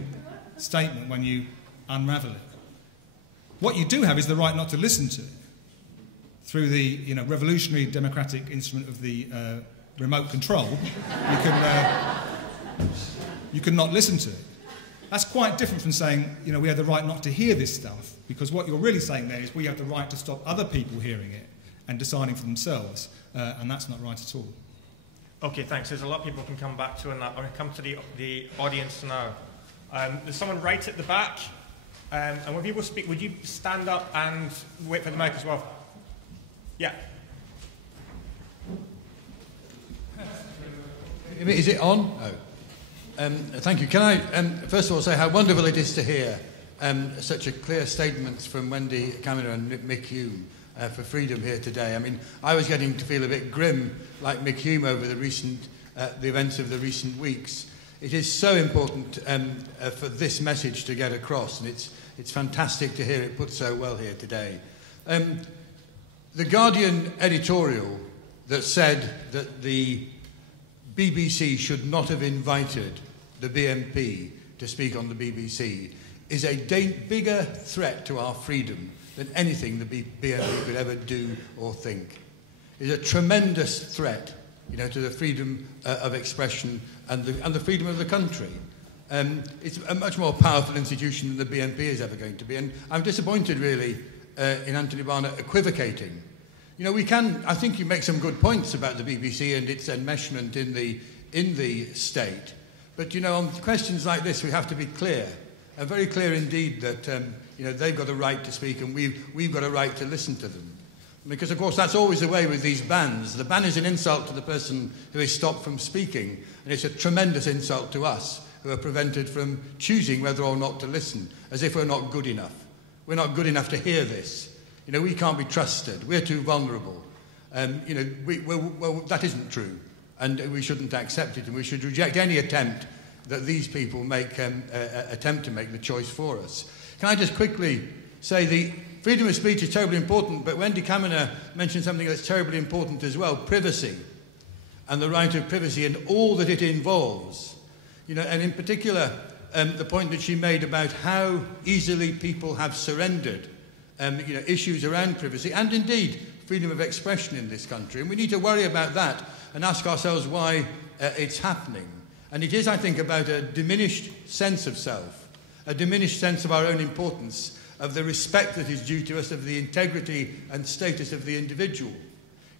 statement when you unravel it. What you do have is the right not to listen to it through the revolutionary democratic instrument of the remote control. You can not listen to it. That's quite different from saying, we have the right not to hear this stuff, because what you're really saying there is we have the right to stop other people hearing it and deciding for themselves, and that's not right at all. Okay, thanks. There's a lot of people can come back to on that. I'm going to come to the audience now. There's someone right at the back, and when people speak, would you stand up and wait for the mic as well? Yeah. Is it on? Oh. Thank you. Can I first of all say how wonderful it is to hear such a clear statements from Wendy, Kaminer and Mick Hume for freedom here today. I mean, I was getting to feel a bit grim, like Mick Hume, over the events of the recent weeks. It is so important for this message to get across, and it's fantastic to hear it put so well here today. The Guardian editorial that said that the BBC should not have invited the BNP to speak on the BBC is a bigger threat to our freedom than anything the BNP could ever do or think. It's a tremendous threat, to the freedom of expression and the freedom of the country. It's a much more powerful institution than the BNP is ever going to be. And I'm disappointed, really, in Anthony Barnett equivocating. I think you make some good points about the BBC and its enmeshment in the state. But, on questions like this, we have to be clear, and very clear indeed that, they've got a right to speak and we've got a right to listen to them. Because, of course, that's always the way with these bans. The ban is an insult to the person who is stopped from speaking, and it's a tremendous insult to us who are prevented from choosing whether or not to listen, as if we're not good enough. We're not good enough to hear this. We can't be trusted. We're too vulnerable. That isn't true, and we shouldn't accept it, and we should reject any attempt that these people attempt to make the choice for us. Can I just quickly say the freedom of speech is terribly important, but Wendy Kaminer mentioned something that's terribly important as well, privacy, and the right of privacy and all that it involves. And in particular, the point that she made about how easily people have surrendered issues around privacy and indeed freedom of expression in this country. And we need to worry about that and ask ourselves why it's happening. And it is, I think, about a diminished sense of self, a diminished sense of our own importance, of the respect that is due to us, of the integrity and status of the individual.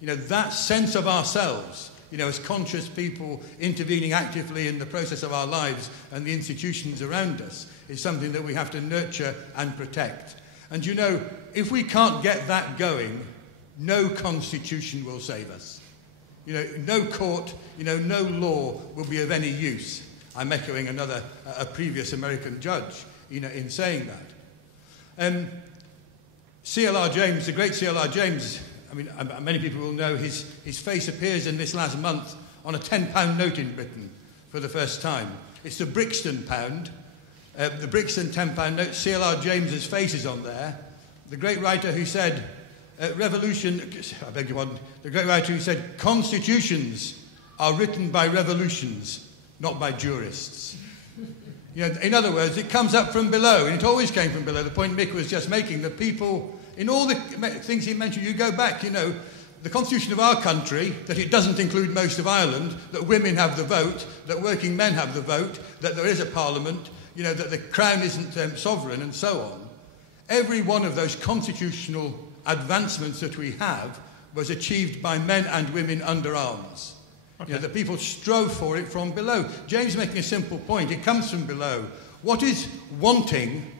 That sense of ourselves, as conscious people intervening actively in the process of our lives and the institutions around us, is something that we have to nurture and protect. And if we can't get that going, no constitution will save us. No court, no law will be of any use. I'm echoing a previous American judge, in saying that. C.L.R. James, the great C.L.R. James, many people will know his face appears in this last month on a £10 note in Britain for the first time. It's the Brixton pound. The Brixton £10 note, C.L.R. James's face is on there. The great writer who said, the great writer who said, constitutions are written by revolutions, not by jurists. In other words, it comes up from below, and it always came from below. The point Mick was just making, the people, in all the things he mentioned, you go back, the constitution of our country, that it doesn't include most of Ireland, that women have the vote, that working men have the vote, that there is a parliament, that the crown isn't sovereign, and so on. Every one of those constitutional advancements that we have was achieved by men and women under arms. Okay. The people strove for it from below. James making a simple point, it comes from below. What is wanting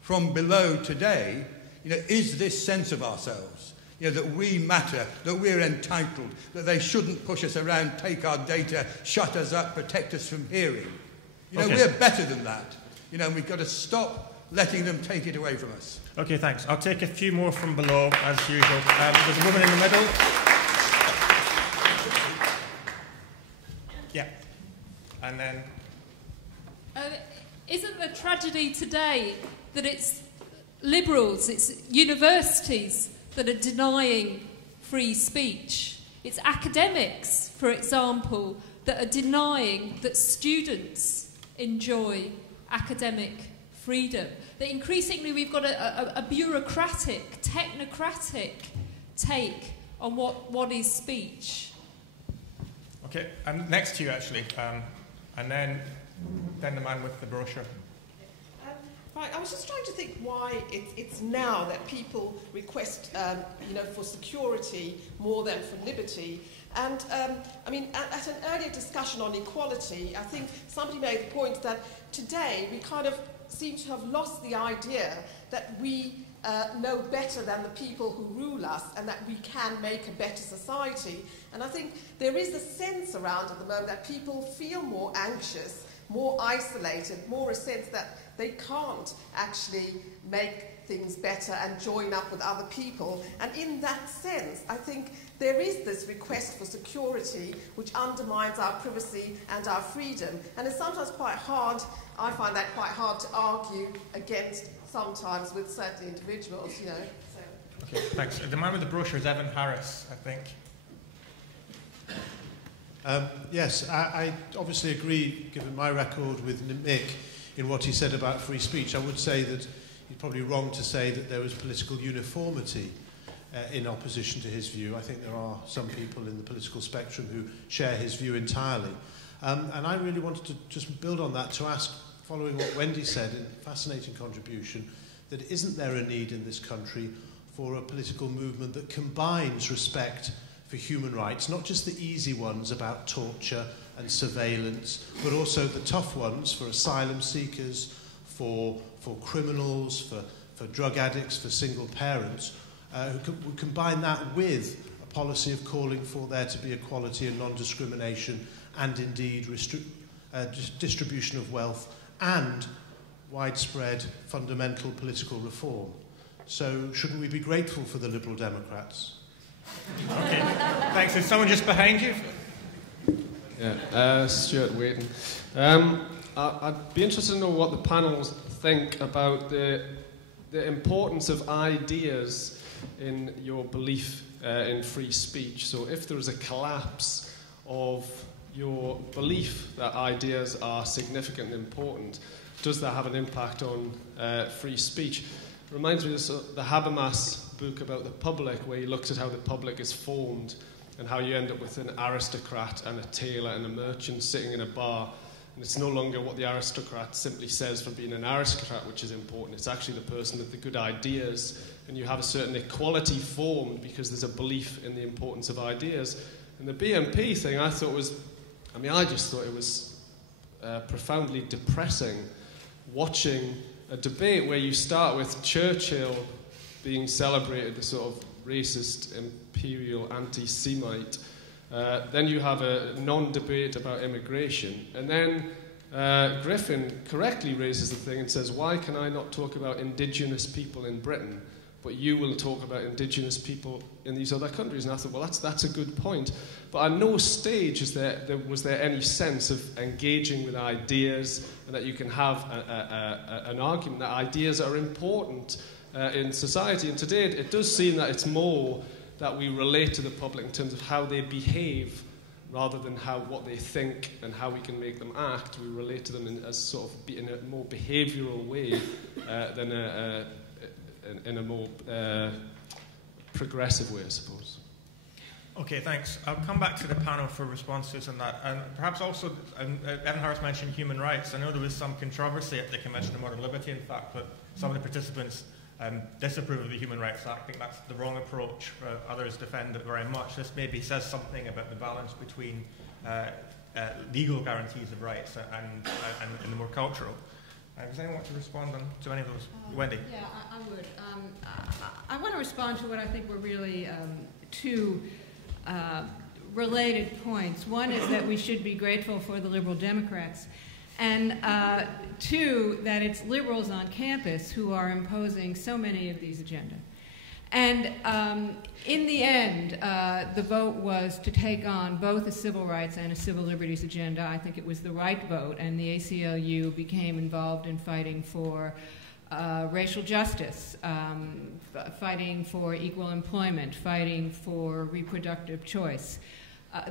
from below today, is this sense of ourselves, that we matter, that we're entitled, that they shouldn't push us around, take our data, shut us up, protect us from hearing. Okay. We're better than that. And we've got to stop letting them take it away from us. Okay, thanks. I'll take a few more from below, as usual. There's a woman in the middle. Yeah. And then... Isn't the tragedy today that it's liberals, it's universities that are denying free speech? It's academics, for example, that are denying that students enjoy academic freedom. That increasingly we've got a bureaucratic, technocratic take on what is speech. Okay, and next to you actually, and then the man with the brochure. Right, I was just trying to think why it's now that people request, for security more than for liberty. And, at an earlier discussion on equality, I think somebody made the point that today we kind of seem to have lost the idea that we know better than the people who rule us and that we can make a better society. And I think there is a sense around at the moment that people feel more anxious, more isolated, more a sense that they can't actually make things better and join up with other people. And in that sense, I think there is this request for security which undermines our privacy and our freedom. And it's sometimes quite hard, I find that quite hard to argue against sometimes with certain individuals, So. Okay, thanks. The man with the brochure is Evan Harris, I think. Yes, I obviously agree, given my record with Mick, in what he said about free speech. I would say that he's probably wrong to say that there was political uniformity in opposition to his view. I think there are some people in the political spectrum who share his view entirely. And I really wanted to just build on that to ask, following what Wendy said, a fascinating contribution, that isn't there a need in this country for a political movement that combines respect for human rights, not just the easy ones about torture and surveillance, but also the tough ones for asylum seekers, for criminals, for drug addicts, for single parents, who combine that with a policy of calling for there to be equality and non-discrimination and indeed distribution of wealth and widespread fundamental political reform. So shouldn't we be grateful for the Liberal Democrats? Okay, thanks. Is someone just behind you? Yeah, Stuart Waiton. I'd be interested to know what the panels think about the importance of ideas in your belief in free speech. So if there is a collapse of your belief that ideas are significant and important, does that have an impact on free speech? It reminds me of the Habermas book about the public, where he looks at how the public is formed and how you end up with an aristocrat and a tailor and a merchant sitting in a bar. And it's no longer what the aristocrat simply says for being an aristocrat which is important. It's actually the person with the good ideas. And you have a certain equality formed because there's a belief in the importance of ideas. And the BNP thing, I just thought it was profoundly depressing watching a debate where you start with Churchill being celebrated, the sort of racist, imperial, anti-Semite. Then you have a non-debate about immigration. And then Griffin correctly raises the thing and says, why can I not talk about indigenous people in Britain, but you will talk about indigenous people in these other countries? And I thought, well, that's a good point. But at no stage was there any sense of engaging with ideas and that you can have an argument that ideas are important in society. And today it does seem that it's more that we relate to the public in terms of how they behave rather than what they think and how we can make them act. We relate to them in a more behavioural way than in a more progressive way, I suppose. Okay, thanks. I'll come back to the panel for responses on that. And perhaps also, Evan Harris mentioned human rights. I know there was some controversy at the Convention on Modern Liberty, in fact, but some of the participants disapprove of the Human Rights Act. I think that's the wrong approach. Others defend it very much. This maybe says something about the balance between legal guarantees of rights and the more cultural. Does anyone want to respond to any of those? Wendy? Yeah, I would. I want to respond to what I think were really two related points. One is that we should be grateful for the Liberal Democrats, and two, that it's liberals on campus who are imposing so many of these agendas. And in the end, the vote was to take on both a civil rights and a civil liberties agenda. I think it was the right vote, and the ACLU became involved in fighting for racial justice, fighting for equal employment, fighting for reproductive choice.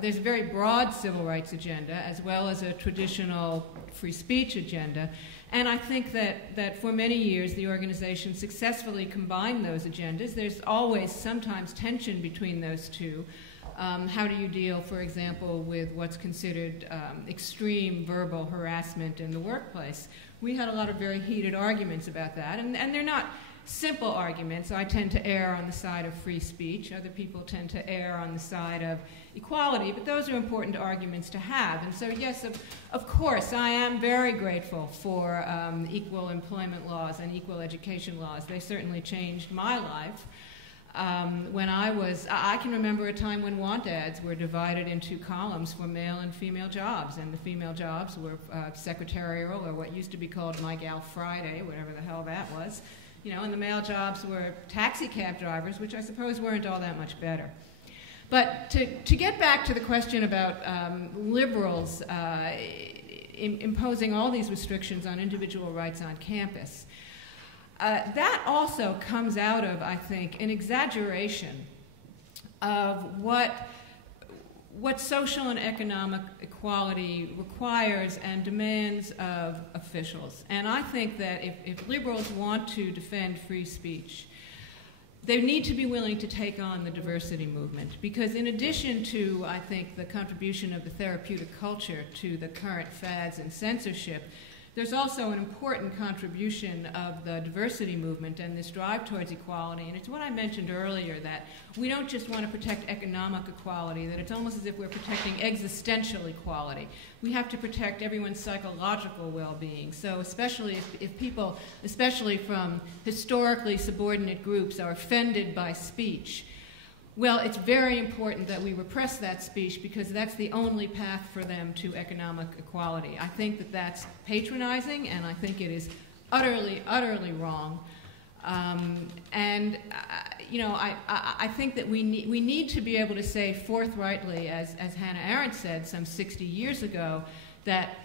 There's a very broad civil rights agenda as well as a traditional free speech agenda. And I think that for many years the organization successfully combined those agendas. There's always sometimes tension between those two. How do you deal, for example, with what's considered extreme verbal harassment in the workplace? We had a lot of very heated arguments about that, and they're not simple arguments. I tend to err on the side of free speech. Other people tend to err on the side of equality, but those are important arguments to have. And so, yes, of course, I am very grateful for equal employment laws and equal education laws. They certainly changed my life. I can remember a time when want ads were divided into columns for male and female jobs, and the female jobs were secretarial, or what used to be called My Gal Friday, whatever the hell that was. And the male jobs were taxi cab drivers, which I suppose weren't all that much better. But to get back to the question about liberals imposing all these restrictions on individual rights on campus, that also comes out of, I think, an exaggeration of what what social and economic equality requires and demands of officials. And I think that if liberals want to defend free speech, they need to be willing to take on the diversity movement, because in addition to, I think, the contribution of the therapeutic culture to the current fads in censorship, there's also an important contribution of the diversity movement and this drive towards equality. And it's what I mentioned earlier, that we don't just want to protect economic equality, that it's almost as if we're protecting existential equality. We have to protect everyone's psychological well-being. So especially if people, especially from historically subordinate groups, are offended by speech, well, it's very important that we repress that speech, because that's the only path for them to economic equality. I think that that's patronizing, and I think it is utterly, utterly wrong. You know, I think that we need to be able to say forthrightly, as Hannah Arendt said some 60 years ago, that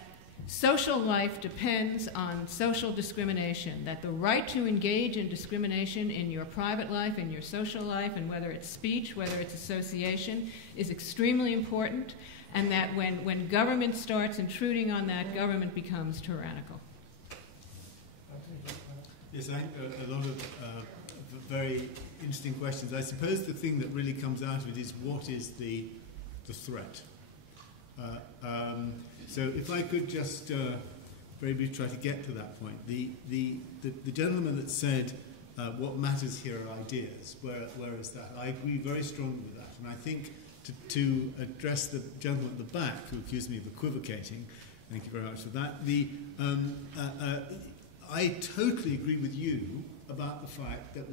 social life depends on social discrimination, that the right to engage in discrimination in your private life, in your social life, and whether it's speech, whether it's association, is extremely important, and that when government starts intruding on that, government becomes tyrannical. Yes, I think a lot of very interesting questions. I suppose the thing that really comes out of it is, what is the threat? So if I could just very briefly try to get to that point. The gentleman that said what matters here are ideas, where is that? I agree very strongly with that. And I think to address the gentleman at the back who accused me of equivocating, thank you very much for that, I totally agree with you about the fact that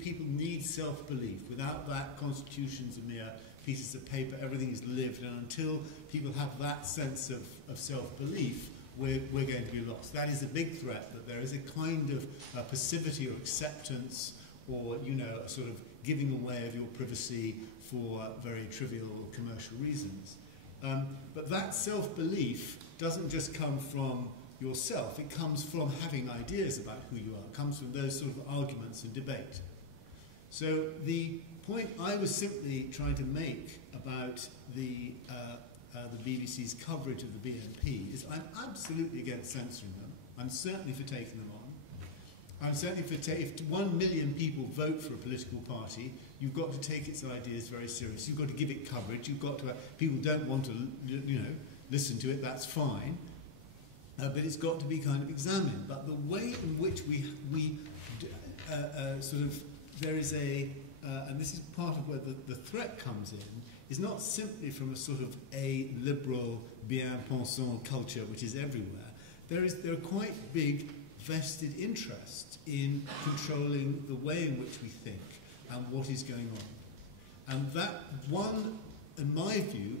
people need self-belief. Without that, constitutions are mere pieces of paper, everything is lived, and until people have that sense of self-belief, we're going to be lost. That is a big threat, that there is a kind of passivity or acceptance, or, you know, a sort of giving away of your privacy for very trivial commercial reasons. But that self-belief doesn't just come from yourself, it comes from having ideas about who you are, it comes from those sort of arguments and debate. So the point I was simply trying to make about the BBC's coverage of the BNP is, I'm absolutely against censoring them. I'm certainly for taking them on. I'm certainly for if 1 million people vote for a political party, you've got to take its ideas very seriously. You've got to give it coverage. You've got to. People don't want to, you know, listen to it. That's fine. But it's got to be kind of examined. But the way in which we sort of, there is a, and this is part of where the threat comes in, is not simply from a sort of a liberal, bien-pensant culture which is everywhere. There are quite big vested interests in controlling the way in which we think and what is going on. And that one, in my view,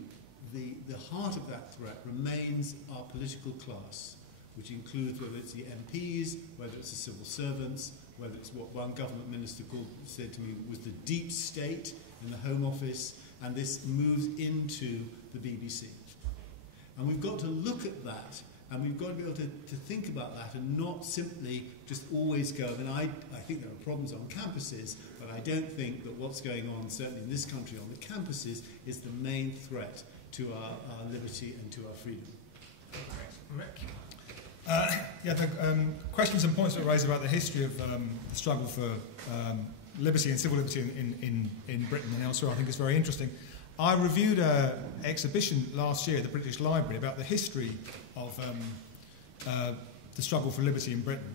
the heart of that threat remains our political class, which includes whether it's the MPs, whether it's the civil servants, whether it's what one government minister said to me was the deep state in the Home Office, and this moves into the BBC. And we've got to look at that, and we've got to be able to think about that and not simply just always go, and I think there are problems on campuses, but I don't think that what's going on, certainly in this country on the campuses, is the main threat to our liberty and to our freedom. Mick? The questions and points that were raised about the history of the struggle for liberty and civil liberty in Britain and elsewhere, I think is very interesting. I reviewed an exhibition last year at the British Library about the history of the struggle for liberty in Britain,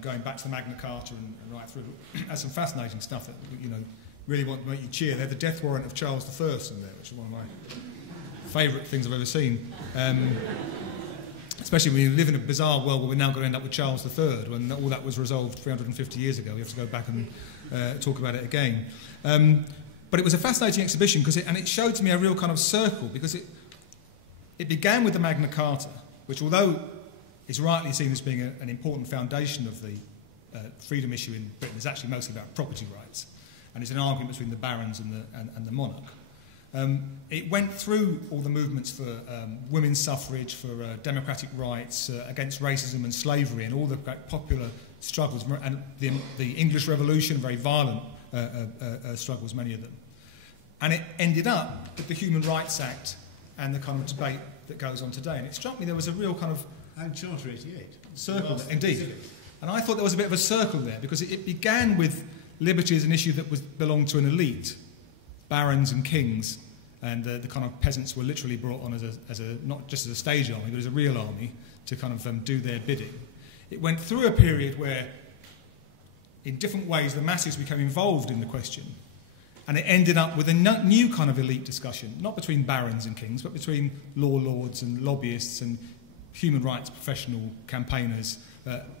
going back to the Magna Carta and right through. That's some fascinating stuff that, you know, really want to make you cheer. They had the death warrant of Charles I in there, which is one of my favourite things I've ever seen. Especially when you live in a bizarre world where we're now going to end up with Charles III, when all that was resolved 350 years ago. We have to go back and talk about it again. But it was a fascinating exhibition, because it showed to me a real kind of circle, because it began with the Magna Carta, which, although is rightly seen as being an important foundation of the freedom issue in Britain, is actually mostly about property rights, and it's an argument between the barons and the monarch. It went through all the movements for women's suffrage, for democratic rights, against racism and slavery, and all the popular struggles, and the English Revolution, very violent struggles, many of them. And it ended up with the Human Rights Act and the kind of debate that goes on today. And it struck me there was a real kind of... And Charter 88. Circle there, indeed. And I thought there was a bit of a circle there, because it began with liberty as an issue that belonged to an elite, barons and kings, and the kind of peasants were literally brought on as a not just as a stage army, but as a real army to kind of do their bidding. It went through a period where, in different ways, the masses became involved in the question, and it ended up with a new kind of elite discussion, not between barons and kings, but between law lords and lobbyists and human rights professional campaigners,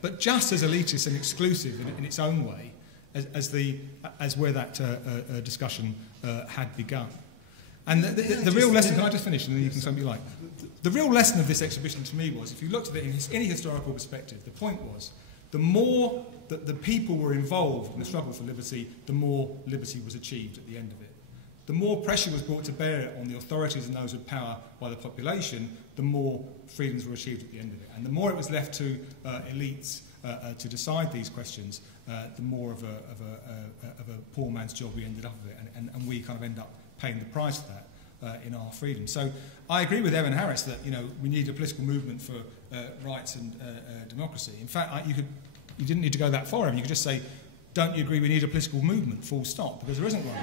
but just as elitist and exclusive in its own way as where that discussion had begun. And the real lesson, can I just finish and then you can say what you like? The real lesson of this exhibition to me was, if you looked at it in any historical perspective, the point was, the more that the people were involved in the struggle for liberty, the more liberty was achieved at the end of it. The more pressure was brought to bear on the authorities and those with power by the population, the more freedoms were achieved at the end of it. And the more it was left to elites to decide these questions, the more of a poor man's job we ended up with it, and we kind of end up paying the price for that in our freedom. So I agree with Evan Harris that we need a political movement for rights and democracy. In fact, you didn't need to go that far. You could just say, don't you agree we need a political movement, full stop, because there isn't one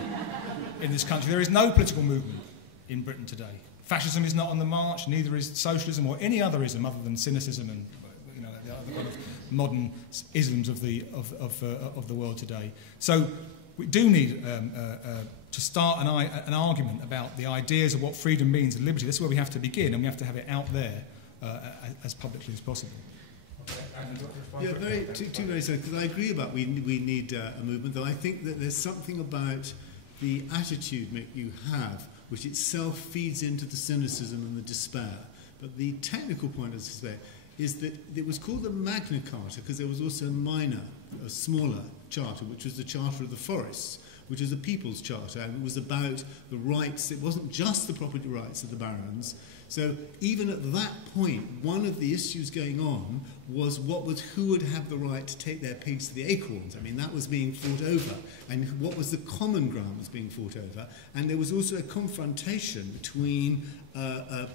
in this country. There is no political movement in Britain today. Fascism is not on the march, neither is socialism or any other ism other than cynicism and the other kind of modern isms of the world today. So we do need to start an argument about the ideas of what freedom means and liberty. This is where we have to begin, and we have to have it out there as publicly as possible. Yeah, two very sorry, because I agree about we need a movement, though I think that there's something about the attitude, Mick, you have, which itself feeds into the cynicism and the despair. But the technical point, as I say, is that it was called the Magna Carta because there was also a smaller charter, which was the Charter of the Forests, which is a people's charter, and it was about the rights. It wasn't just the property rights of the barons. So even at that point, one of the issues going on was who would have the right to take their pigs to the acorns. I mean, that was being fought over, and what was the common ground was being fought over. And there was also a confrontation between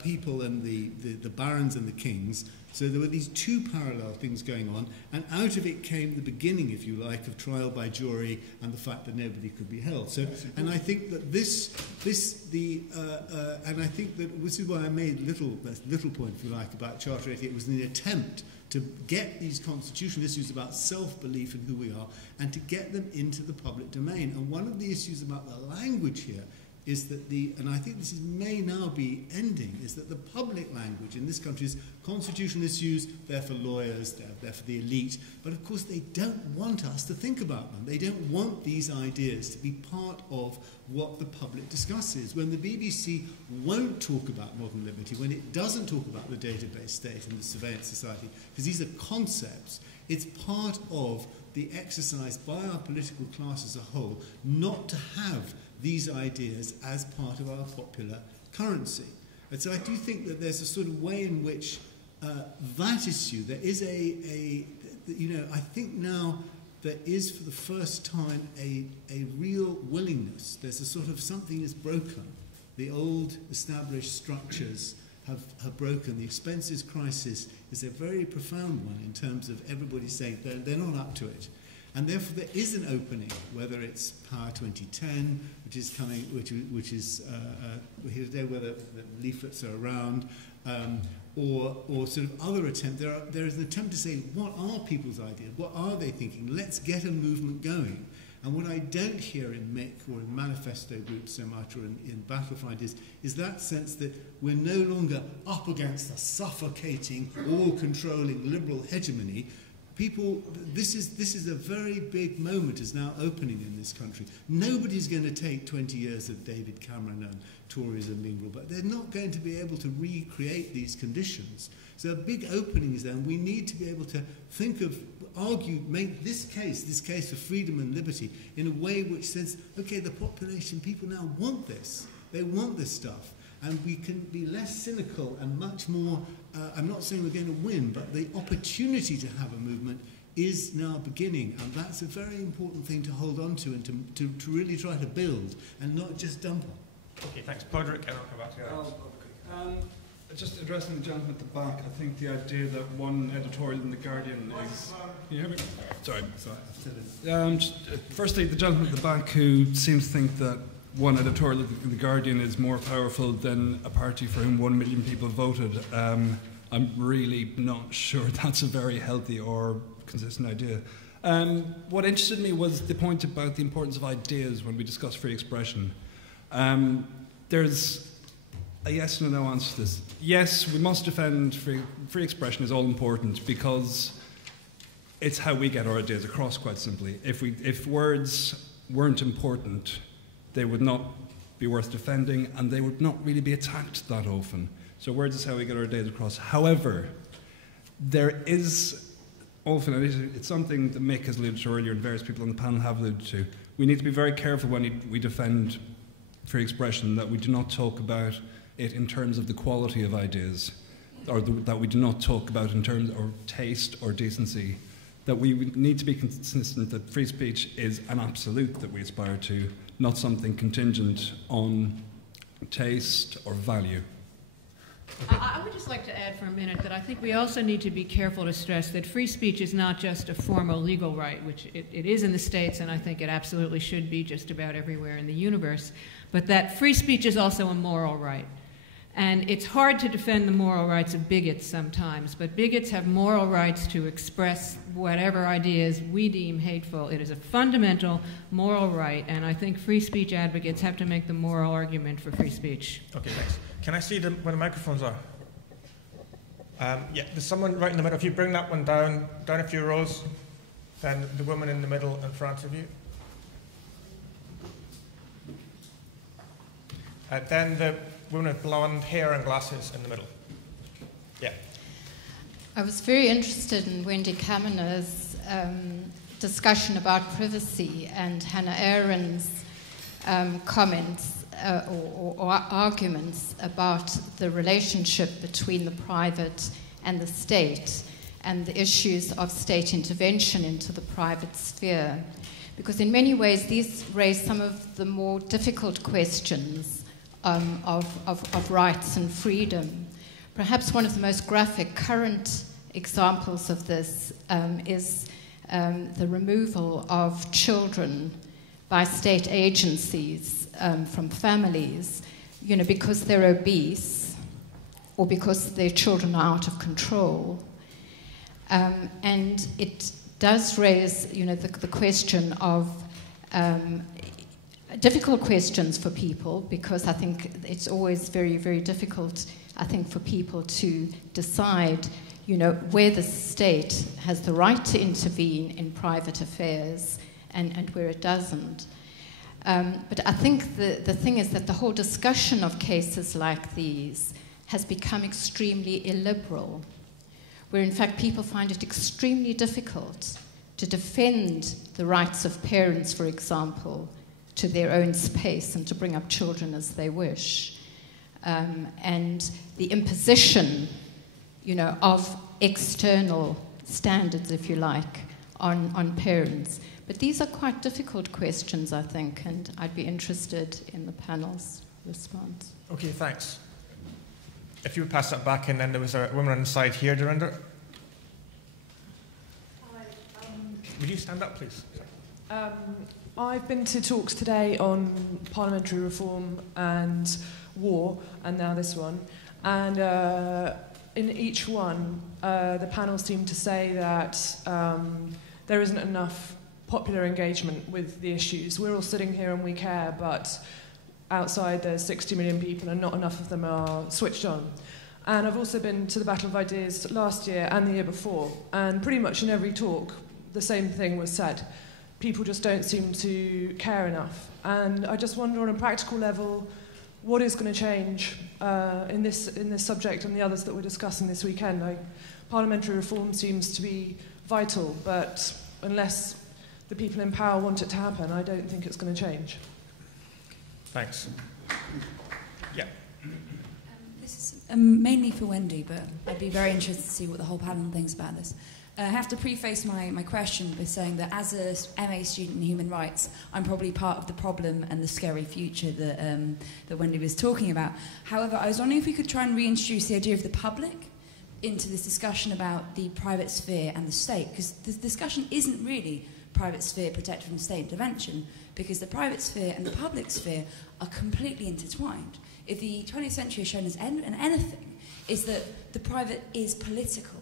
people and the barons and the kings. So there were these two parallel things going on, and out of it came the beginning, if you like, of trial by jury and the fact that nobody could be held. So, and I think that and I think that this is why I made little point, if you like, about Charter 88. It was an attempt to get these constitutional issues about self-belief and who we are, and to get them into the public domain. And one of the issues about the language here is that and I think this may now be ending, is that the public language in this country is constitutional issues, they're for lawyers, they're for the elite, but of course they don't want us to think about them. They don't want these ideas to be part of what the public discusses. When the BBC won't talk about modern liberty, when it doesn't talk about the database state and the surveillance society, because these are concepts, it's part of the exercise by our political class as a whole not to have these ideas as part of our popular currency. And so I do think that there's a sort of way in which that issue, there is I think now there is for the first time a real willingness. There's a sort of something is broken. The old established structures have broken. The expenses crisis is a very profound one in terms of everybody saying they're not up to it. And therefore there is an opening, whether it's Power 2010, which is coming, which is here today, whether the leaflets are around, or sort of other attempt. There is an attempt to say, what are people's ideas? What are they thinking? Let's get a movement going. And what I don't hear in Mick or in manifesto groups so much, or in Battlefront, is that sense that we're no longer up against a suffocating, all-controlling liberal hegemony. People, this is a very big moment is now opening in this country. Nobody's going to take 20 years of David Cameron and Toryism being ruled, but they're not going to be able to recreate these conditions. So a big opening is there, and we need to be able to think of, make this case for freedom and liberty in a way which says, okay, the population, people now want this. They want this stuff. And we can be less cynical and much more, I'm not saying we're going to win, but the opportunity to have a movement is now beginning, and that's a very important thing to hold on to and to really try to build and not just dump on. Okay, thanks. Padraig, just addressing the gentleman at the back, I think the idea that one editorial in The Guardian is... Can you hear me? Sorry. Firstly, the gentleman at the back who seems to think that one editorial in The Guardian is more powerful than a party for whom 1 million people voted. I'm really not sure that's a very healthy or consistent idea. What interested me was the point about the importance of ideas when we discuss free expression. There's a yes and a no answer to this. Yes, we must defend free expression is all important because it's how we get our ideas across, quite simply. If words weren't important, they would not be worth defending and they would not really be attacked that often. So words is how we get our ideas across. However, there is often, and it's something that Mick has alluded to earlier and various people on the panel have alluded to, we need to be very careful when we defend free expression that we do not talk about it in terms of the quality of ideas, or that we do not talk about in terms of taste or decency, that we need to be consistent that free speech is an absolute that we aspire to, not something contingent on taste or value. I would just like to add for a minute that I think we also need to be careful to stress that free speech is not just a formal legal right, which it is in the States, and I think it absolutely should be just about everywhere in the universe, but that free speech is also a moral right. And it's hard to defend the moral rights of bigots sometimes, but bigots have moral rights to express whatever ideas we deem hateful. It is a fundamental moral right, and I think free speech advocates have to make the moral argument for free speech. Okay, thanks. Can I see where the microphones are? Yeah, there's someone right in the middle. If you bring that one down a few rows, then the woman in the middle in front of you. Then the woman with blonde hair and glasses in the middle. Yeah. I was very interested in Wendy Kaminer's discussion about privacy and Hannah Arendt's comments or arguments about the relationship between the private and the state and the issues of state intervention into the private sphere. Because in many ways these raise some of the more difficult questions of rights and freedom. Perhaps one of the most graphic current examples of this is the removal of children by state agencies from families, because they're obese or because their children are out of control. And it does raise, the question of difficult questions for people, because I think it's always very, very difficult, I think, for people to decide, where the state has the right to intervene in private affairs and where it doesn't. But I think the thing is that the whole discussion of cases like these has become extremely illiberal, where in fact people find it extremely difficult to defend the rights of parents, for example, to their own space and to bring up children as they wish. And the imposition, of external standards, if you like, on parents. But these are quite difficult questions, I think, and I'd be interested in the panel's response. Okay, thanks. If you would pass that back, and then there was a woman on the side here, Dolan. Would you stand up, please? I've been to talks today on parliamentary reform and war, and now this one. And in each one, the panel seemed to say that there isn't enough popular engagement with the issues. We're all sitting here and we care, but outside there's 60 million people and not enough of them are switched on. And I've also been to the Battle of Ideas last year and the year before, and pretty much in every talk the same thing was said. People just don't seem to care enough. And I just wonder, on a practical level, what is going to change in this subject and the others that we're discussing this weekend? Parliamentary reform seems to be vital, but unless the people in power want it to happen, I don't think it's going to change. Thanks. Yeah. This is mainly for Wendy, but I'd be very interested to see what the whole panel thinks about this. I have to preface my question by saying that as a MA student in human rights, I'm probably part of the problem and the scary future that Wendy was talking about. However, I was wondering if we could try and reintroduce the idea of the public into this discussion about the private sphere and the state, because the discussion isn't really private sphere protected from state intervention, because the private sphere and the public sphere are completely intertwined. If the 20th century has shown us anything, is that the private is political.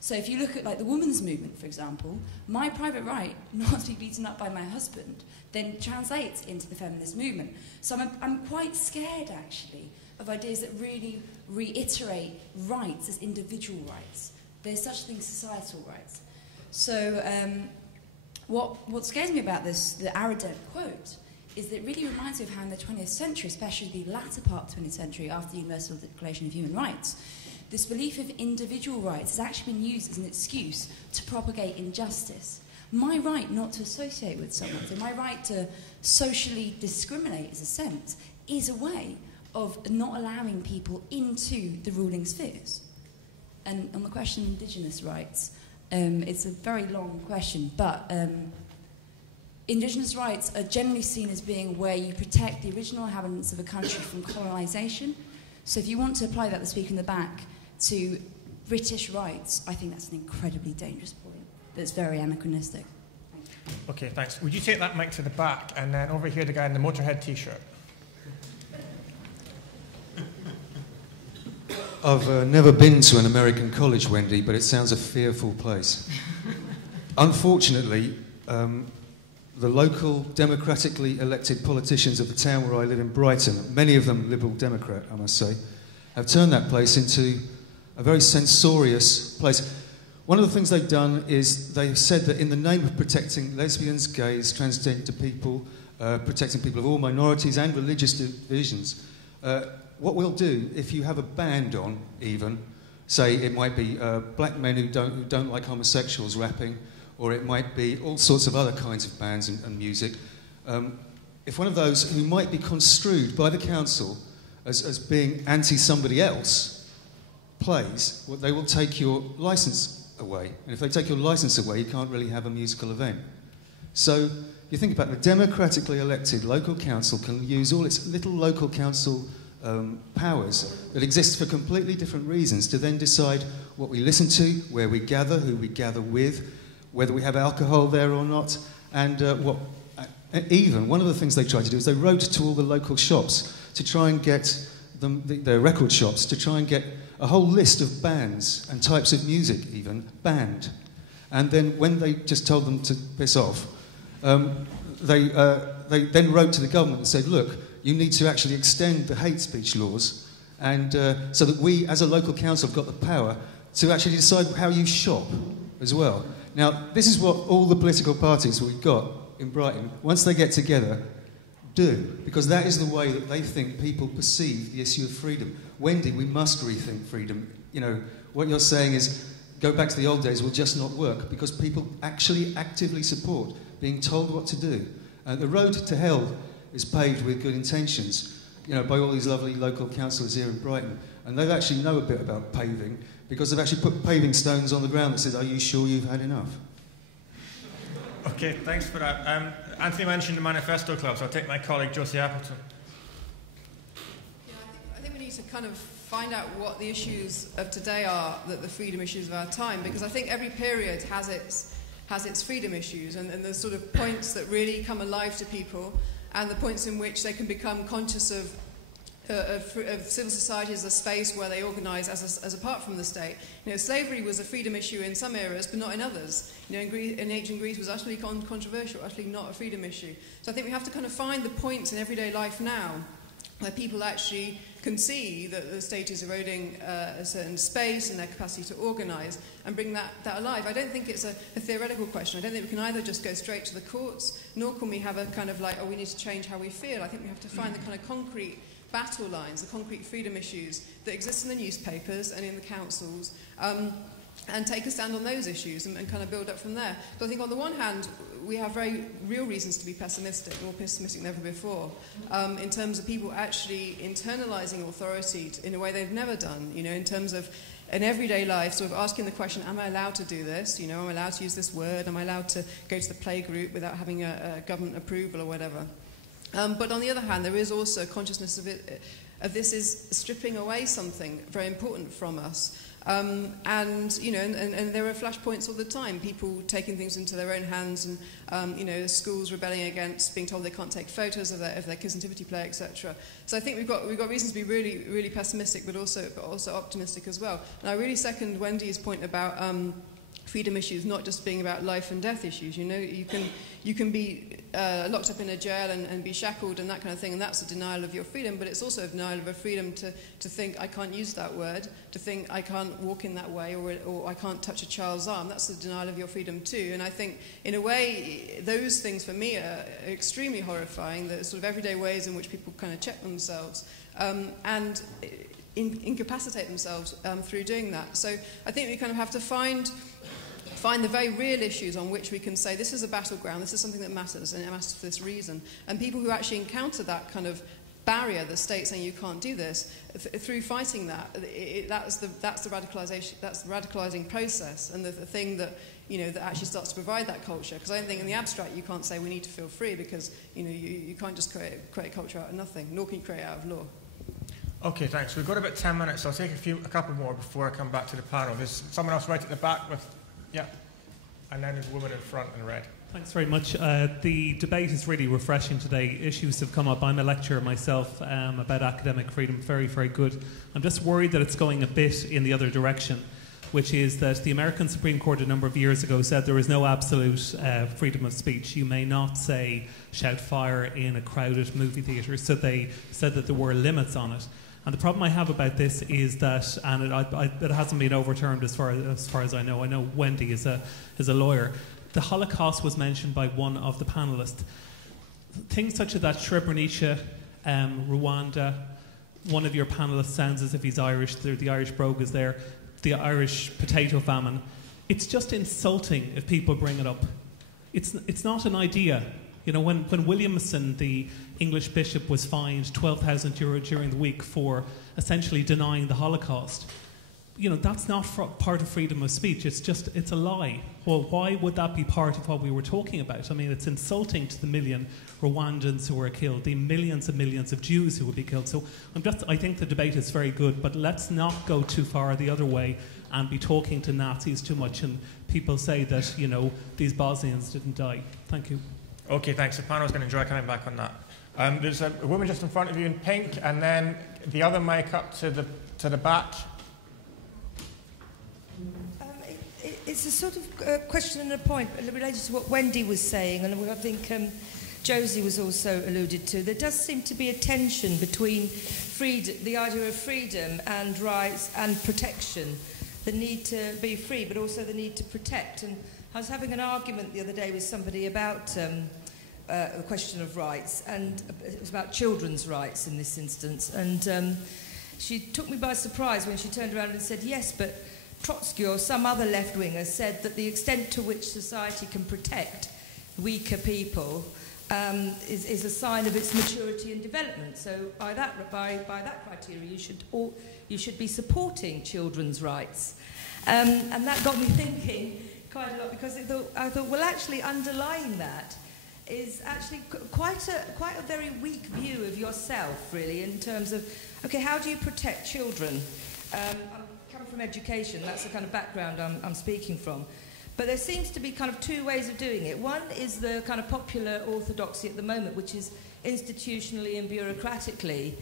So if you look at like the women's movement, for example, my private right not to be beaten up by my husband then translates into the feminist movement. So I'm quite scared, actually, of ideas that really reiterate rights as individual rights. There's such a thing as societal rights. So what scares me about this, the Arrodent quote, is that it really reminds me of how in the 20th century, especially the latter part of the 20th century, after the Universal Declaration of Human Rights, this belief of individual rights has actually been used as an excuse to propagate injustice. My right not to associate with someone, so my right to socially discriminate, as a sense, is a way of not allowing people into the ruling spheres. And on the question of Indigenous rights, it's a very long question, but Indigenous rights are generally seen as being where you protect the original inhabitants of a country from colonisation. So if you want to apply that, the speaker in the back, to British rights, I think that's an incredibly dangerous point that's very anachronistic. Okay, thanks. Would you take that mic to the back, and then over here, the guy in the Motorhead t-shirt. I've never been to an American college, Wendy, but it sounds a fearful place. Unfortunately, the local democratically elected politicians of the town where I live in Brighton, many of them Liberal Democrat, I must say, have turned that place into a very censorious place. One of the things they've done is they've said that in the name of protecting lesbians, gays, transgender people, protecting people of all minorities and religious divisions, what we'll do, if you have a band on, even, say it might be black men who don't like homosexuals rapping, or it might be all sorts of other kinds of bands and music, if one of those who might be construed by the council as being anti-somebody else plays, well, they will take your licence away. And if they take your licence away, you can't really have a musical event. So you think about it, the democratically elected local council can use all its little local council powers that exist for completely different reasons to then decide what we listen to, where we gather, who we gather with, whether we have alcohol there or not, and even one of the things they tried to do is they wrote to all the local shops to try and get them, their record shops, to try and get a whole list of bands and types of music even banned. And then when they just told them to piss off, they then wrote to the government and said, look, you need to actually extend the hate speech laws, and so that we, as a local council, have got the power to actually decide how you shop as well. Now, this is what all the political parties we've got in Brighton, once they get together, do, because that is the way that they think people perceive the issue of freedom. Wendy, we must rethink freedom. You know, what you're saying is, go back to the old days will just not work, because people actually actively support being told what to do. The road to hell is paved with good intentions, you know, by all these lovely local councillors here in Brighton. And they actually know a bit about paving, because they've actually put paving stones on the ground that says, are you sure you've had enough? Okay, thanks for that. Anthony mentioned the Manifesto Club, so I'll take my colleague Josie Appleton. Yeah, I think we need to kind of find out what the issues of today are, the freedom issues of our time, because I think every period has its freedom issues, and the sort of points that really come alive to people, and the points in which they can become conscious of civil society as a space where they organise as apart from the state. You know, slavery was a freedom issue in some eras, but not in others. You know, in ancient Greece was utterly controversial, utterly not a freedom issue. So I think we have to kind of find the points in everyday life now where people actually can see that the state is eroding a certain space and their capacity to organise, and bring that alive. I don't think it's a theoretical question. I don't think we can either just go straight to the courts, nor can we have a kind of like, oh, we need to change how we feel. I think we have to find the kind of concrete battle lines, the concrete freedom issues that exist in the newspapers and in the councils, and take a stand on those issues and kind of build up from there. So I think on the one hand, we have very real reasons to be pessimistic, more pessimistic than ever before, in terms of people actually internalising authority in a way they've never done, you know, in terms of in everyday life, sort of asking the question, am I allowed to do this? You know, am I allowed to use this word? Am I allowed to go to the playgroup without having a government approval or whatever? But on the other hand, there is also a consciousness of this is stripping away something very important from us. And you know, and there are flashpoints all the time. People taking things into their own hands, and you know, schools rebelling against being told they can't take photos of their kids' nativity play, etc. So I think we've got reasons to be really, really pessimistic, but also optimistic as well. And I really second Wendy's point about freedom issues not just being about life and death issues. You know, you can be locked up in a jail and be shackled and that kind of thing, and that's a denial of your freedom, but it's also a denial of a freedom to think I can't use that word, to think I can't walk in that way, or I can't touch a child's arm. That's a denial of your freedom too. And I think, in a way, those things for me are extremely horrifying, the sort of everyday ways in which people kind of check themselves and incapacitate themselves through doing that. So I think we kind of have to find the very real issues on which we can say this is a battleground, this is something that matters, and it matters for this reason. And people who actually encounter that kind of barrier, the state saying you can't do this, through fighting that, that's the radicalisation, that's the radicalising process, and the thing that, you know, that actually starts to provide that culture. Because I don't think in the abstract you can't say we need to feel free, because, you know, you can't just create culture out of nothing, nor can you create it out of law. Okay, thanks. We've got about 10 minutes, so I'll take a couple more before I come back to the panel. There's someone else right at the back with... Yeah, and then there's a woman in front in red. Thanks very much. The debate is really refreshing today. Issues have come up. I'm a lecturer myself about academic freedom. Very, very good. I'm just worried that it's going a bit in the other direction, which is that the American Supreme Court a number of years ago said there is no absolute freedom of speech. You may not say shout fire in a crowded movie theatre. So they said that there were limits on it. And the problem I have about this is that, and it hasn't been overturned as far as I know. I know Wendy is a lawyer. The Holocaust was mentioned by one of the panellists. Things such as that Srebrenica, Rwanda. One of your panellists sounds as if he's Irish. The Irish brogue is there. The Irish potato famine. It's just insulting if people bring it up. It's not an idea. You know, when Williamson, the English bishop, was fined €12,000 during the week for essentially denying the Holocaust, you know, that's not part of freedom of speech. It's a lie. Well, why would that be part of what we were talking about? I mean, it's insulting to the million Rwandans who were killed, the millions and millions of Jews who would be killed. So I think the debate is very good, but let's not go too far the other way and be talking to Nazis too much. And people say that, you know, these Bosnians didn't die. Thank you. Okay, thanks. The panel's going to enjoy coming back on that. There's a woman just in front of you in pink, and then the other mic up to the back. It's a sort of question and a point related to what Wendy was saying, and I think Josie was also alluded to. There does seem to be a tension between the idea of freedom and rights and protection, the need to be free, but also the need to protect. And I was having an argument the other day with somebody about the question of rights, and it was about children's rights in this instance. And she took me by surprise when she turned around and said, yes, but Trotsky or some other left-winger said that the extent to which society can protect weaker people is a sign of its maturity and development. So by that criteria, you should be supporting children's rights. And that got me thinking quite a lot, because I thought, well, actually underlying that is actually quite a very weak view of yourself, really, in terms of, okay, how do you protect children? I'm coming from education, that's the kind of background I'm speaking from. But there seems to be kind of two ways of doing it. One is the kind of popular orthodoxy at the moment, which is institutionally and bureaucratically,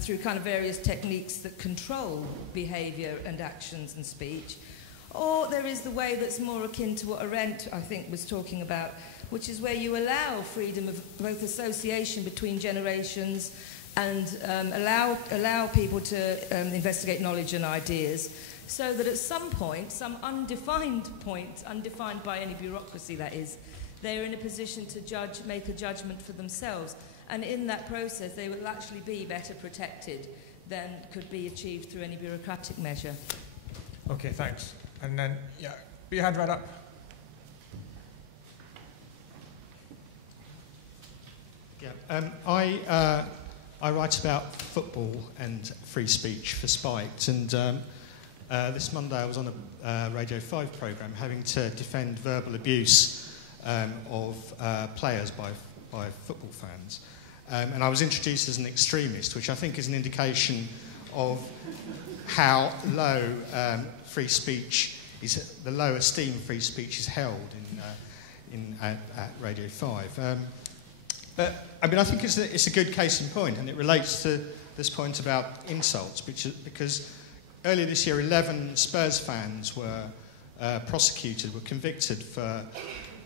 through kind of various techniques that control behaviour and actions and speech. Or there is the way that's more akin to what Arendt, I think, was talking about, which is where you allow freedom of both association between generations and allow people to investigate knowledge and ideas, so that at some point, some undefined point, undefined by any bureaucracy that is, they're in a position to make a judgment for themselves. And in that process, they will actually be better protected than could be achieved through any bureaucratic measure. Okay, thanks. And then, yeah, put your hand right up. Yeah, I write about football and free speech for Spiked, and this Monday I was on a Radio 5 programme having to defend verbal abuse of players by football fans. And I was introduced as an extremist, which I think is an indication of how low free speech is, the low esteem free speech is held at Radio 5. But I mean, I think it's a good case in point, and it relates to this point about insults, because earlier this year 11 Spurs fans were prosecuted, were convicted for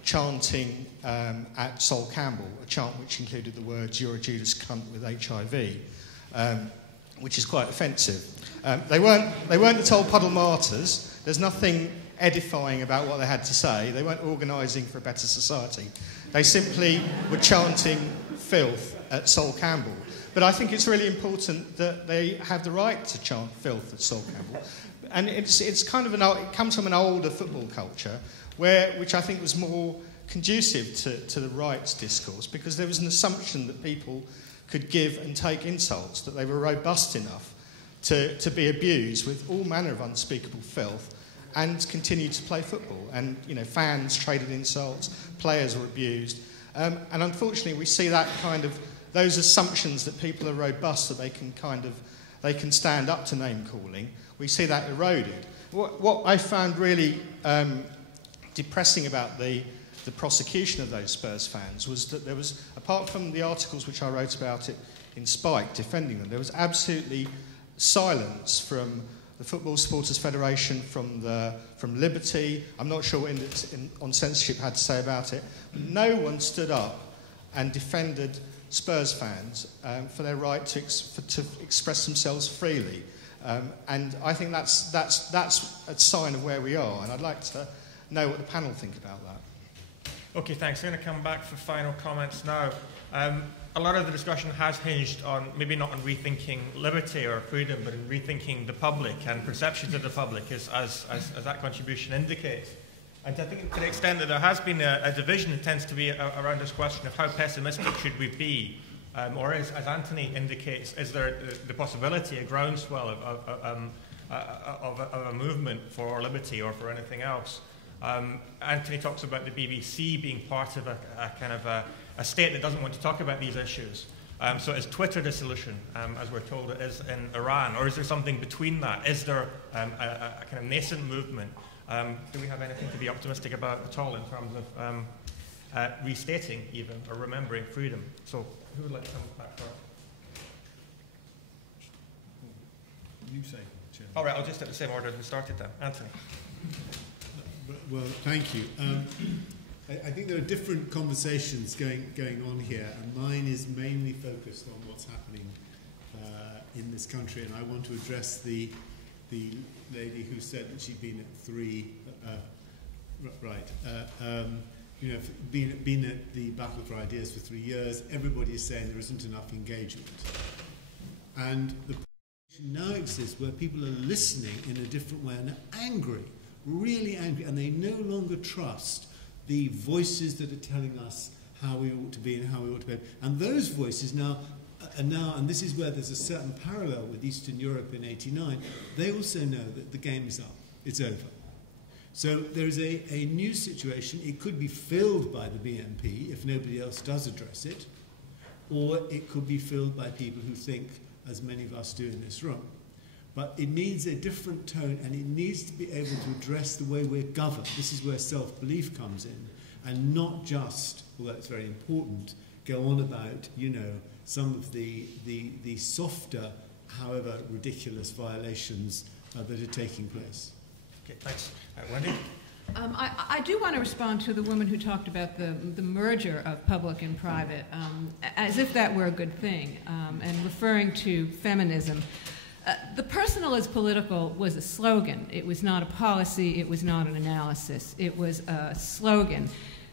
chanting at Sol Campbell, a chant which included the words, "You're a Judas cunt with HIV," which is quite offensive. They weren't the Toll Puddle martyrs. There's nothing edifying about what they had to say. They weren't organising for a better society. They simply were chanting filth at Sol Campbell. But I think it's really important that they have the right to chant filth at Sol Campbell. And it's kind of it comes from an older football culture, which I think was more conducive to the rights discourse, because there was an assumption that people could give and take insults, that they were robust enough to be abused with all manner of unspeakable filth and continue to play football. And, you know, fans traded insults, players were abused. And unfortunately, we see that kind of, those assumptions that people are robust, that they can stand up to name-calling, we see that eroded. What I found really depressing about the prosecution of those Spurs fans was that there was, apart from the articles which I wrote about it in Spike defending them, there was absolutely silence from the Football Supporters Federation, from Liberty. I'm not sure what on censorship had to say about it. But no one stood up and defended Spurs fans for their right to express themselves freely. And I think that's a sign of where we are, and I'd like to know what the panel think about that. Okay, thanks. I'm going to come back for final comments now. A lot of the discussion has hinged on, maybe not on rethinking liberty or freedom, but in rethinking the public and perceptions of the public, as that contribution indicates. And I think to the extent that there has been a division, it tends to be around this question of how pessimistic should we be, or as Anthony indicates, is there the possibility, a groundswell of a movement for liberty or for anything else? Anthony talks about the BBC being part of a kind of a state that doesn't want to talk about these issues. So is Twitter the solution, as we're told it is in Iran, or is there something between that? Is there a kind of nascent movement? Do we have anything to be optimistic about at all in terms of restating even, or remembering freedom? So who would like to come back first? You say, Chair. All right, I'll just at the same order as we started then. Anthony. Well, thank you. I think there are different conversations going on here, and mine is mainly focused on what's happening in this country, and I want to address the lady who said that she'd been at been at the Battle for Ideas for 3 years. Everybody is saying there isn't enough engagement, and the situation now exists where people are listening in a different way and are angry, really angry, and they no longer trust the voices that are telling us how we ought to be and how we ought to behave. And those voices now, and this is where there's a certain parallel with Eastern Europe in '89, they also know that the game is up, it's over. So there is a new situation. It could be filled by the BNP if nobody else does address it, or it could be filled by people who think, as many of us do in this room. But it needs a different tone, and it needs to be able to address the way we're governed. This is where self-belief comes in, and not just, although it's very important, go on about, you know, some of the softer, however ridiculous violations that are taking place. Okay, thanks. Wendy? I do want to respond to the woman who talked about the merger of public and private, as if that were a good thing, and referring to feminism. The personal is political was a slogan. It was not a policy. It was not an analysis. It was a slogan.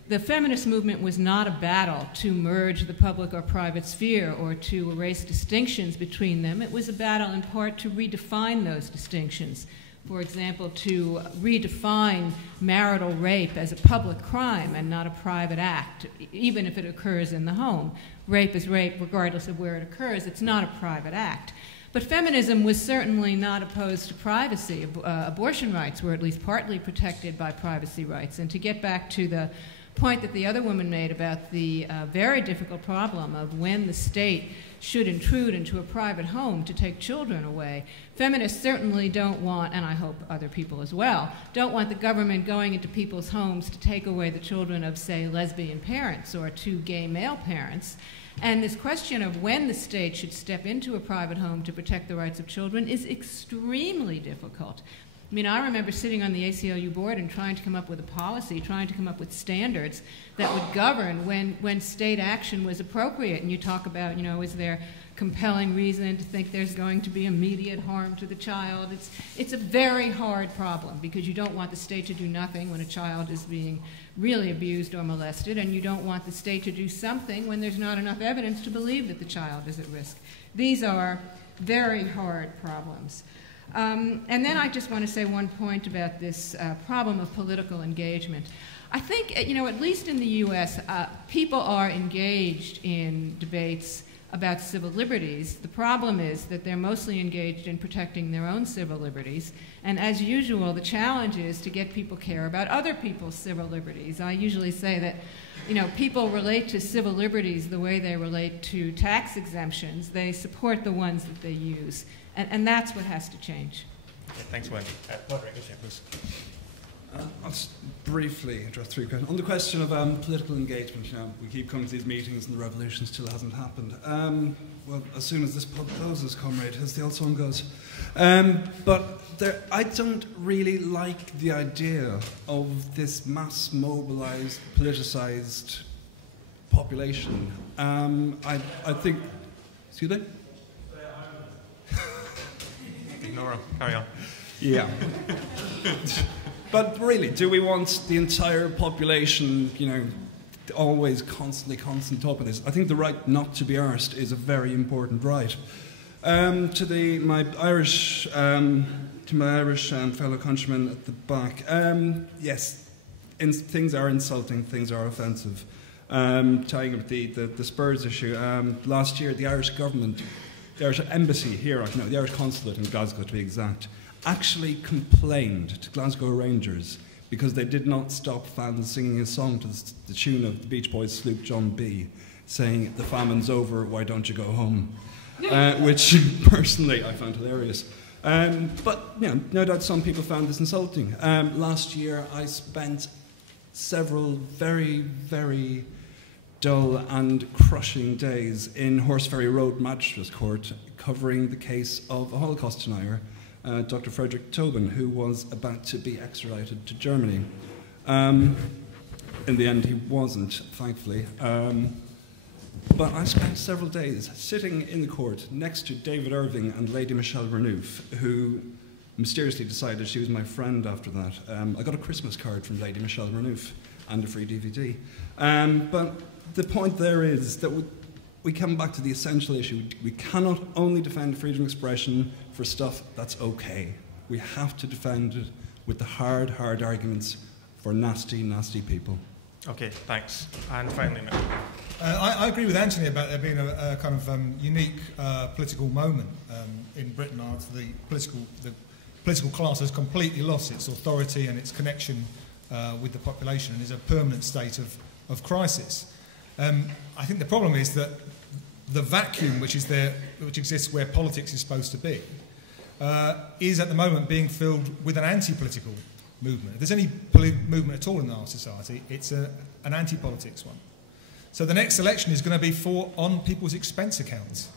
The feminist movement was not a battle to merge the public or private sphere or to erase distinctions between them. It was a battle in part to redefine those distinctions. for example, to redefine marital rape as a public crime and not a private act, even if it occurs in the home. Rape is rape regardless of where it occurs. It's not a private act. But feminism was certainly not opposed to privacy. Abortion rights were at least partly protected by privacy rights. And to get back to the point that the other woman made about the very difficult problem of when the state should intrude into a private home to take children away. Feminists certainly don't want, and I hope other people as well, don't want the government going into people's homes to take away the children of, say, lesbian parents or two gay male parents. And this question of when the state should step into a private home to protect the rights of children is extremely difficult. I mean, I remember sitting on the ACLU board and trying to come up with a policy, trying to come up with standards that would govern when state action was appropriate. And you talk about, you know, is there compelling reason to think there's going to be immediate harm to the child? It's a very hard problem because you don't want the state to do nothing when a child is being really abused or molested, and you don't want the state to do something when there's not enough evidence to believe that the child is at risk. These are very hard problems. And then I just want to say one point about this problem of political engagement. I think, you know, at least in the US, people are engaged in debates about civil liberties. The problem is that they're mostly engaged in protecting their own civil liberties. And as usual, the challenge is to get people to care about other people's civil liberties. I usually say that, you know, people relate to civil liberties the way they relate to tax exemptions. They support the ones that they use. And that's what has to change. Okay, thanks, Wendy. Padraig, please. I'll just briefly address three questions. On the question of political engagement, you know, we keep coming to these meetings and the revolution still hasn't happened. Well, as soon as this pub closes, comrade, as the old song goes. But I don't really like the idea of this mass mobilized, politicized population. I think... Excuse me? Ignore him. Carry on. Yeah. But really, do we want the entire population, you know, always constantly up with this? I think the right not to be arsed is a very important right. To my Irish fellow countrymen at the back, yes, things are insulting, things are offensive. Tying up the Spurs issue, last year the Irish government, the Irish embassy here, no, the Irish consulate in Glasgow to be exact, actually complained to Glasgow Rangers because they did not stop fans singing a song to the tune of the Beach Boys' Sloop John B, saying, "The famine's over, why don't you go home?" Which, personally, I found hilarious. But, you know, no doubt some people found this insulting. Last year, I spent several very, very dull and crushing days in Horseferry Road Magistrates Court covering the case of a Holocaust denier, Dr. Frederick Tobin, who was about to be extradited to Germany. In the end, he wasn't, thankfully. But I spent several days sitting in the court next to David Irving and Lady Michelle Renouf, who mysteriously decided she was my friend after that. I got a Christmas card from Lady Michelle Renouf and a free DVD. But the point there is that we come back to the essential issue. We cannot only defend freedom of expression for stuff that's okay. We have to defend it with the hard arguments for nasty, nasty people. Okay, thanks. And finally, Mick. I agree with Anthony about there being a kind of unique political moment in Britain after the political class has completely lost its authority and its connection with the population and is a permanent state of crisis. I think the problem is that the vacuum which exists where politics is supposed to be is at the moment being filled with an anti-political movement. If there's any movement at all in our society, it's an anti-politics one. So the next election is going to be on people's expense accounts,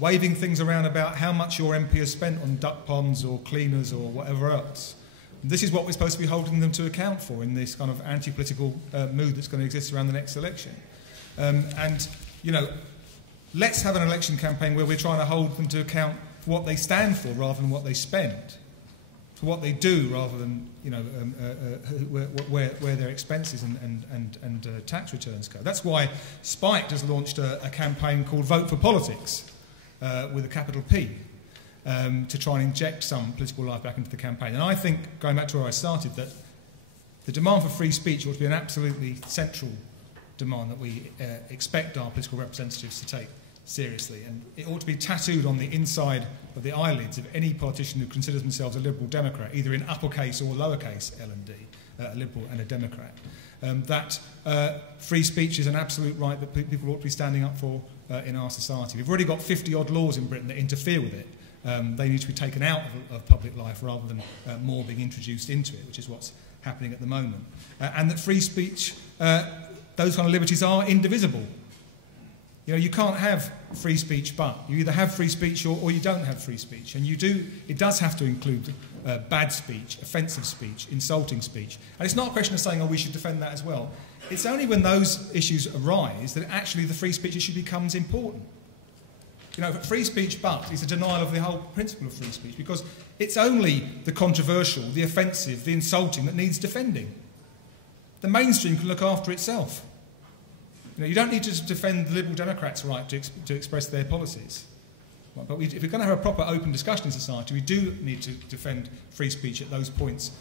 waving things around about how much your MP has spent on duck ponds or cleaners or whatever else. And this is what we're supposed to be holding them to account for in this kind of anti-political mood that's going to exist around the next election. And, you know, let's have an election campaign where we're trying to hold them to account for what they stand for rather than what they spend, for what they do rather than, you know, where their expenses and tax returns go. That's why Spiked has launched a campaign called Vote for Politics with a capital P. to try and inject some political life back into the campaign. And I think, going back to where I started, that the demand for free speech ought to be an absolutely central demand that we expect our political representatives to take seriously. And it ought to be tattooed on the inside of the eyelids of any politician who considers themselves a Liberal Democrat, either in uppercase or lowercase L&D, a Liberal and a Democrat. That free speech is an absolute right that people ought to be standing up for in our society. We've already got 50-odd laws in Britain that interfere with it. They need to be taken out of public life rather than more being introduced into it, which is what's happening at the moment. And that free speech, those kind of liberties are indivisible. You know, you can't have free speech, but you either have free speech or you don't have free speech. And it does have to include bad speech, offensive speech, insulting speech. And it's not a question of saying, oh, we should defend that as well. It's only when those issues arise that actually the free speech issue becomes important. You know, free speech, but is a denial of the whole principle of free speech, because it's only the controversial, the offensive, the insulting that needs defending. The mainstream can look after itself. You know, you don't need to defend the Liberal Democrats' right to express their policies. But if we're going to have a proper open discussion in society, we do need to defend free speech at those points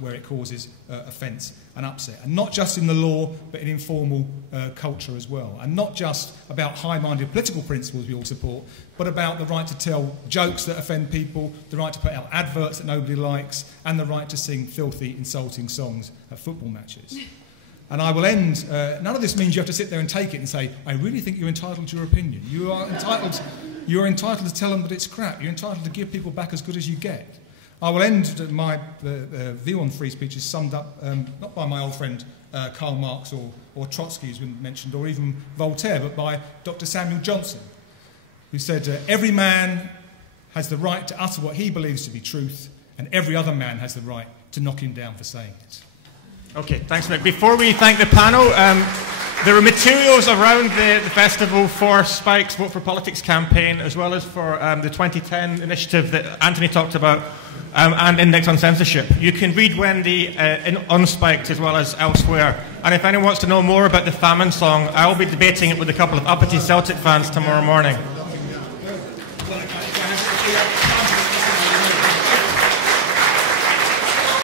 where it causes offence and upset. And not just in the law, but in informal culture as well. And not just about high-minded political principles we all support, but about the right to tell jokes that offend people, the right to put out adverts that nobody likes, and the right to sing filthy, insulting songs at football matches. And I will end, none of this means you have to sit there and take it and say, I really think you're entitled to your opinion. You are entitled to tell them that it's crap. You're entitled to give people back as good as you get. I will end my view on free speech is summed up not by my old friend Karl Marx or Trotsky, who's been mentioned, or even Voltaire, but by Dr. Samuel Johnson, who said, every man has the right to utter what he believes to be truth, and every other man has the right to knock him down for saying it. Okay, thanks, Mick. Before we thank the panel, there are materials around the festival for Spike's Vote for Politics campaign, as well as for the 2010 initiative that Anthony talked about, and Index on Censorship. You can read Wendy on Spiked as well as elsewhere. And if anyone wants to know more about the famine song, I'll be debating it with a couple of uppity Celtic fans tomorrow morning.